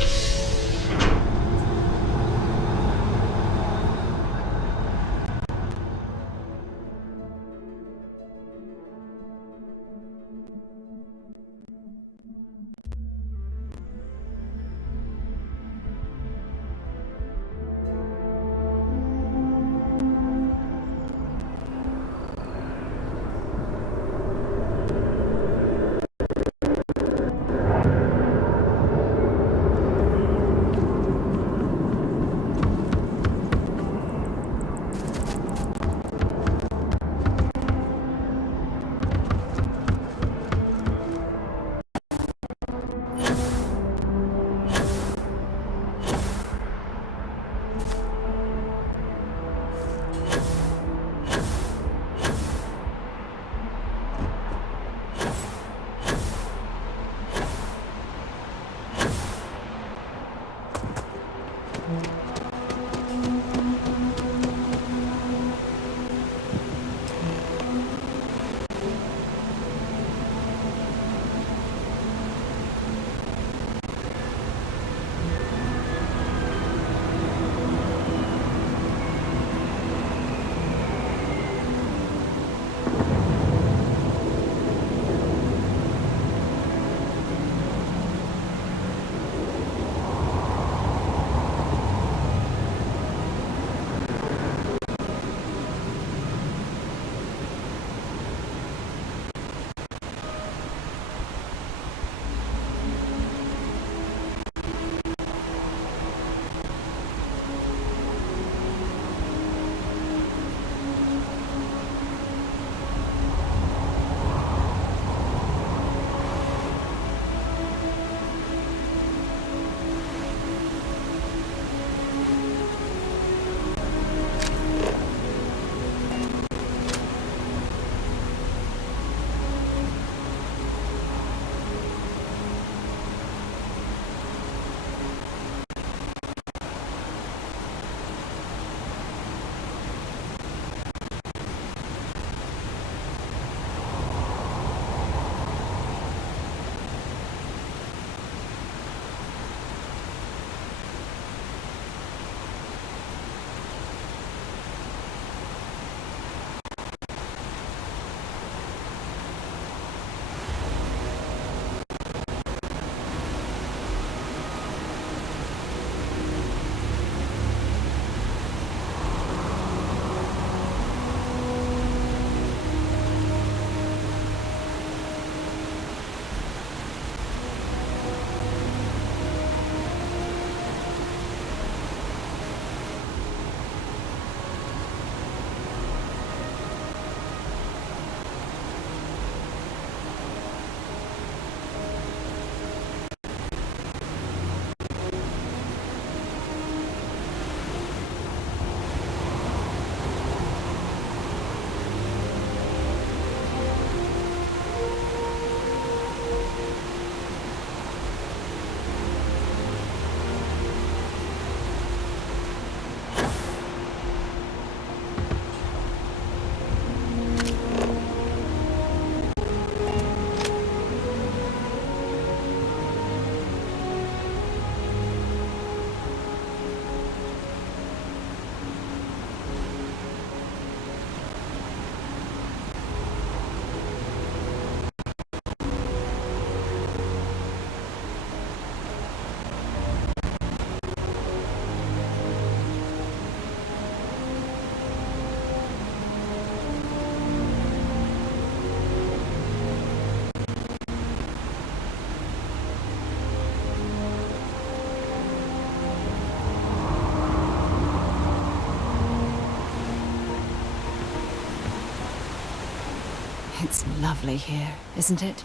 It's lovely here, isn't it?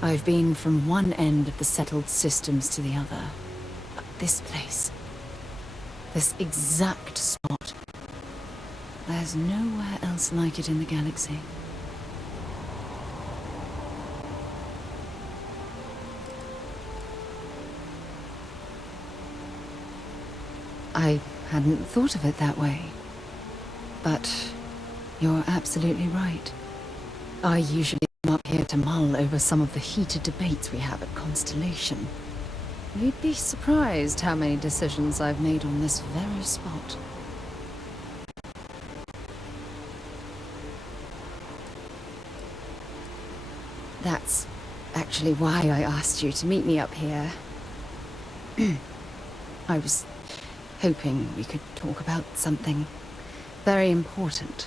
I've been from one end of the settled systems to the other. But this place, this exact spot, there's nowhere else like it in the galaxy. I hadn't thought of it that way. But you're absolutely right. I usually come up here to mull over some of the heated debates we have at Constellation. You'd be surprised how many decisions I've made on this very spot. That's actually why I asked you to meet me up here. I was hoping we could talk about something very important.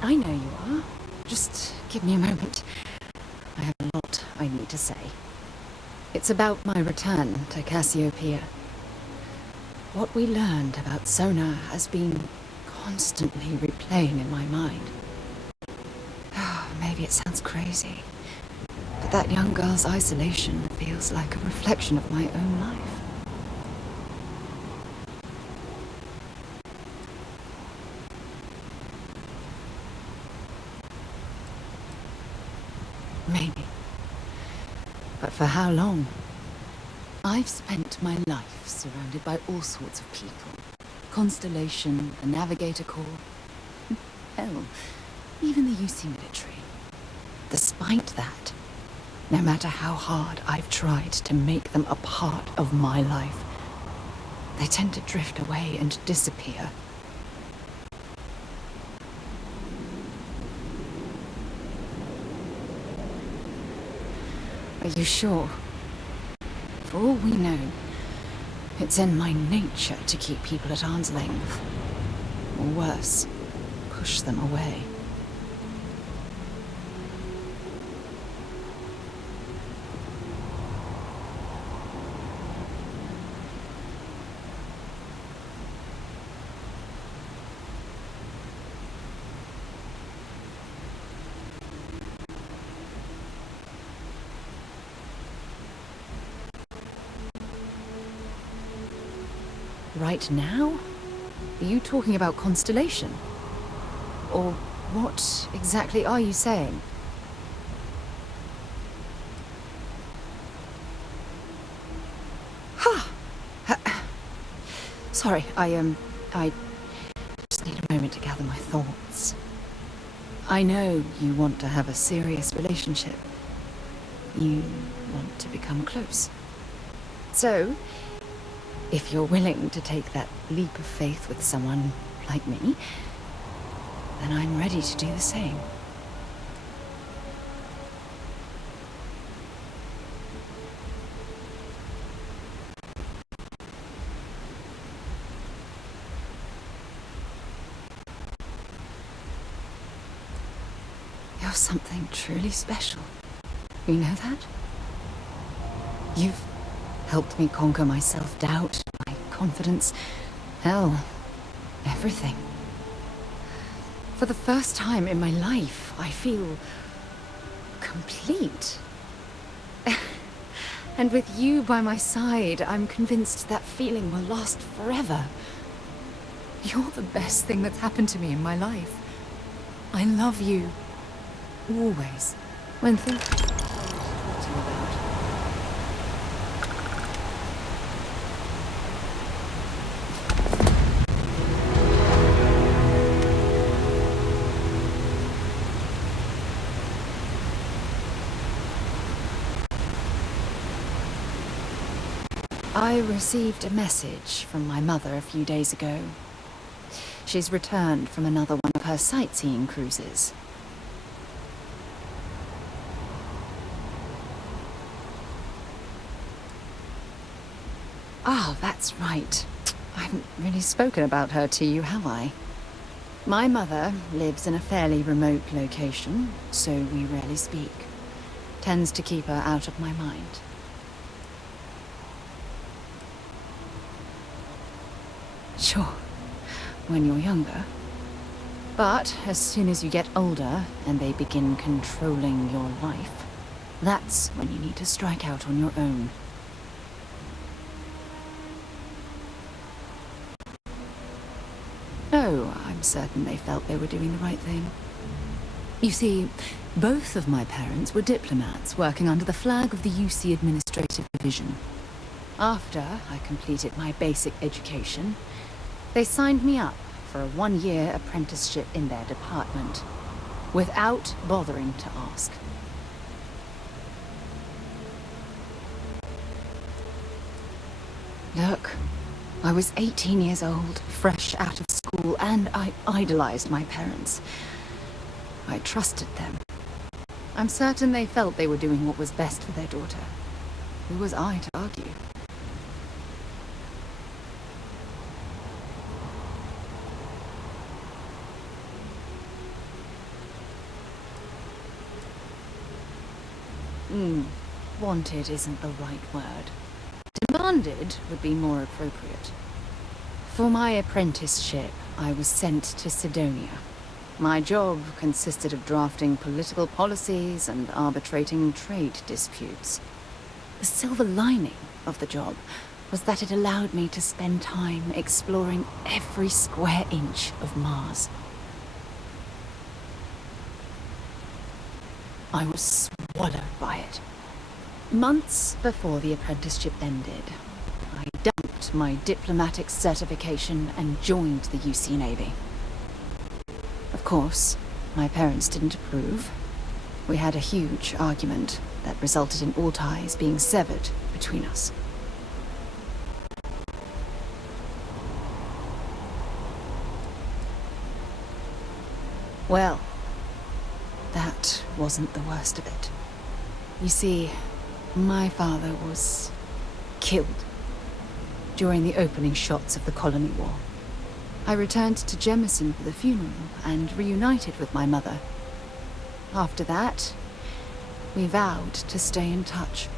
I know you are. Just give me a moment. I have a lot I need to say. It's about my return to Cassiopeia. What we learned about Sona has been constantly replaying in my mind. Maybe it sounds crazy, but that young girl's isolation feels like a reflection of my own life. Maybe. But for how long? I've spent my life surrounded by all sorts of people. Constellation, the Navigator Corps. Hell, even the UC military. Despite that, no matter how hard I've tried to make them a part of my life, they tend to drift away and disappear. Are you sure? For all we know, it's in my nature to keep people at arm's length. Or worse, push them away. Right now? Are you talking about Constellation? Or what exactly are you saying? Sorry, I just need a moment to gather my thoughts. I know you want to have a serious relationship. You want to become close. So, if you're willing to take that leap of faith with someone like me, then I'm ready to do the same. You're something truly special. You know that? You've helped me conquer my self-doubt, my confidence, hell, everything. For the first time in my life, I feel complete. And with you by my side, I'm convinced that feeling will last forever. You're the best thing that's happened to me in my life. I love you. Always. When things I talk to you about. I received a message from my mother a few days ago. She's returned from another one of her sightseeing cruises. Oh, that's right. I haven't really spoken about her to you, have I? My mother lives in a fairly remote location, so we rarely speak. tends to keep her out of my mind. Sure, when you're younger. But as soon as you get older and they begin controlling your life, that's when you need to strike out on your own. Oh, I'm certain they felt they were doing the right thing. You see, both of my parents were diplomats working under the flag of the UC Administrative Division. After I completed my basic education, they signed me up for a 1-year apprenticeship in their department, without bothering to ask. Look, I was 18 years old, fresh out of school, and I idolized my parents. I trusted them. I'm certain they felt they were doing what was best for their daughter. Who was I to argue? Wanted isn't the right word. Demanded would be more appropriate. For my apprenticeship, I was sent to Sidonia. My job consisted of drafting political policies and arbitrating trade disputes. The silver lining of the job was that it allowed me to spend time exploring every square inch of Mars. I was swallowed by it. Months before the apprenticeship ended, I dumped my diplomatic certification and joined the UC Navy. Of course, my parents didn't approve. We had a huge argument that resulted in all ties being severed between us. Well, that wasn't the worst of it. You see, my father was killed during the opening shots of the Colony War. I returned to Jemison for the funeral and reunited with my mother. After that, we vowed to stay in touch.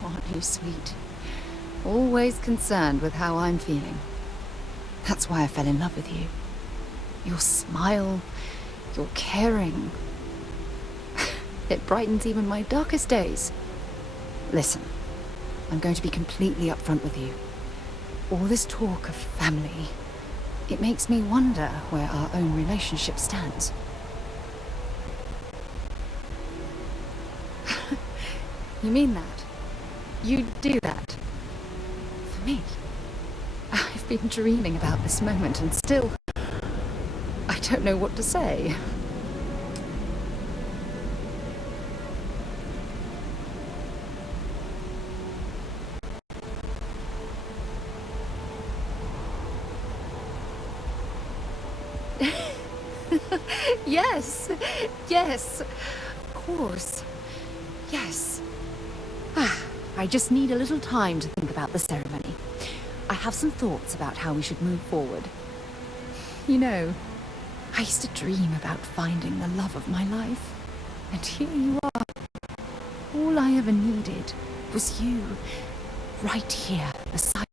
Aren't you sweet? Always concerned with how I'm feeling. That's why I fell in love with you. Your smile, your caring. It brightens even my darkest days. Listen, I'm going to be completely upfront with you. All this talk of family, it makes me wonder where our own relationship stands. You mean that? You do that? For me? I've been dreaming about this moment and still, I don't know what to say. Yes, of course. Yes. I just need a little time to think about the ceremony. I have some thoughts about how we should move forward. You know, I used to dream about finding the love of my life. And here you are. All I ever needed was you, right here beside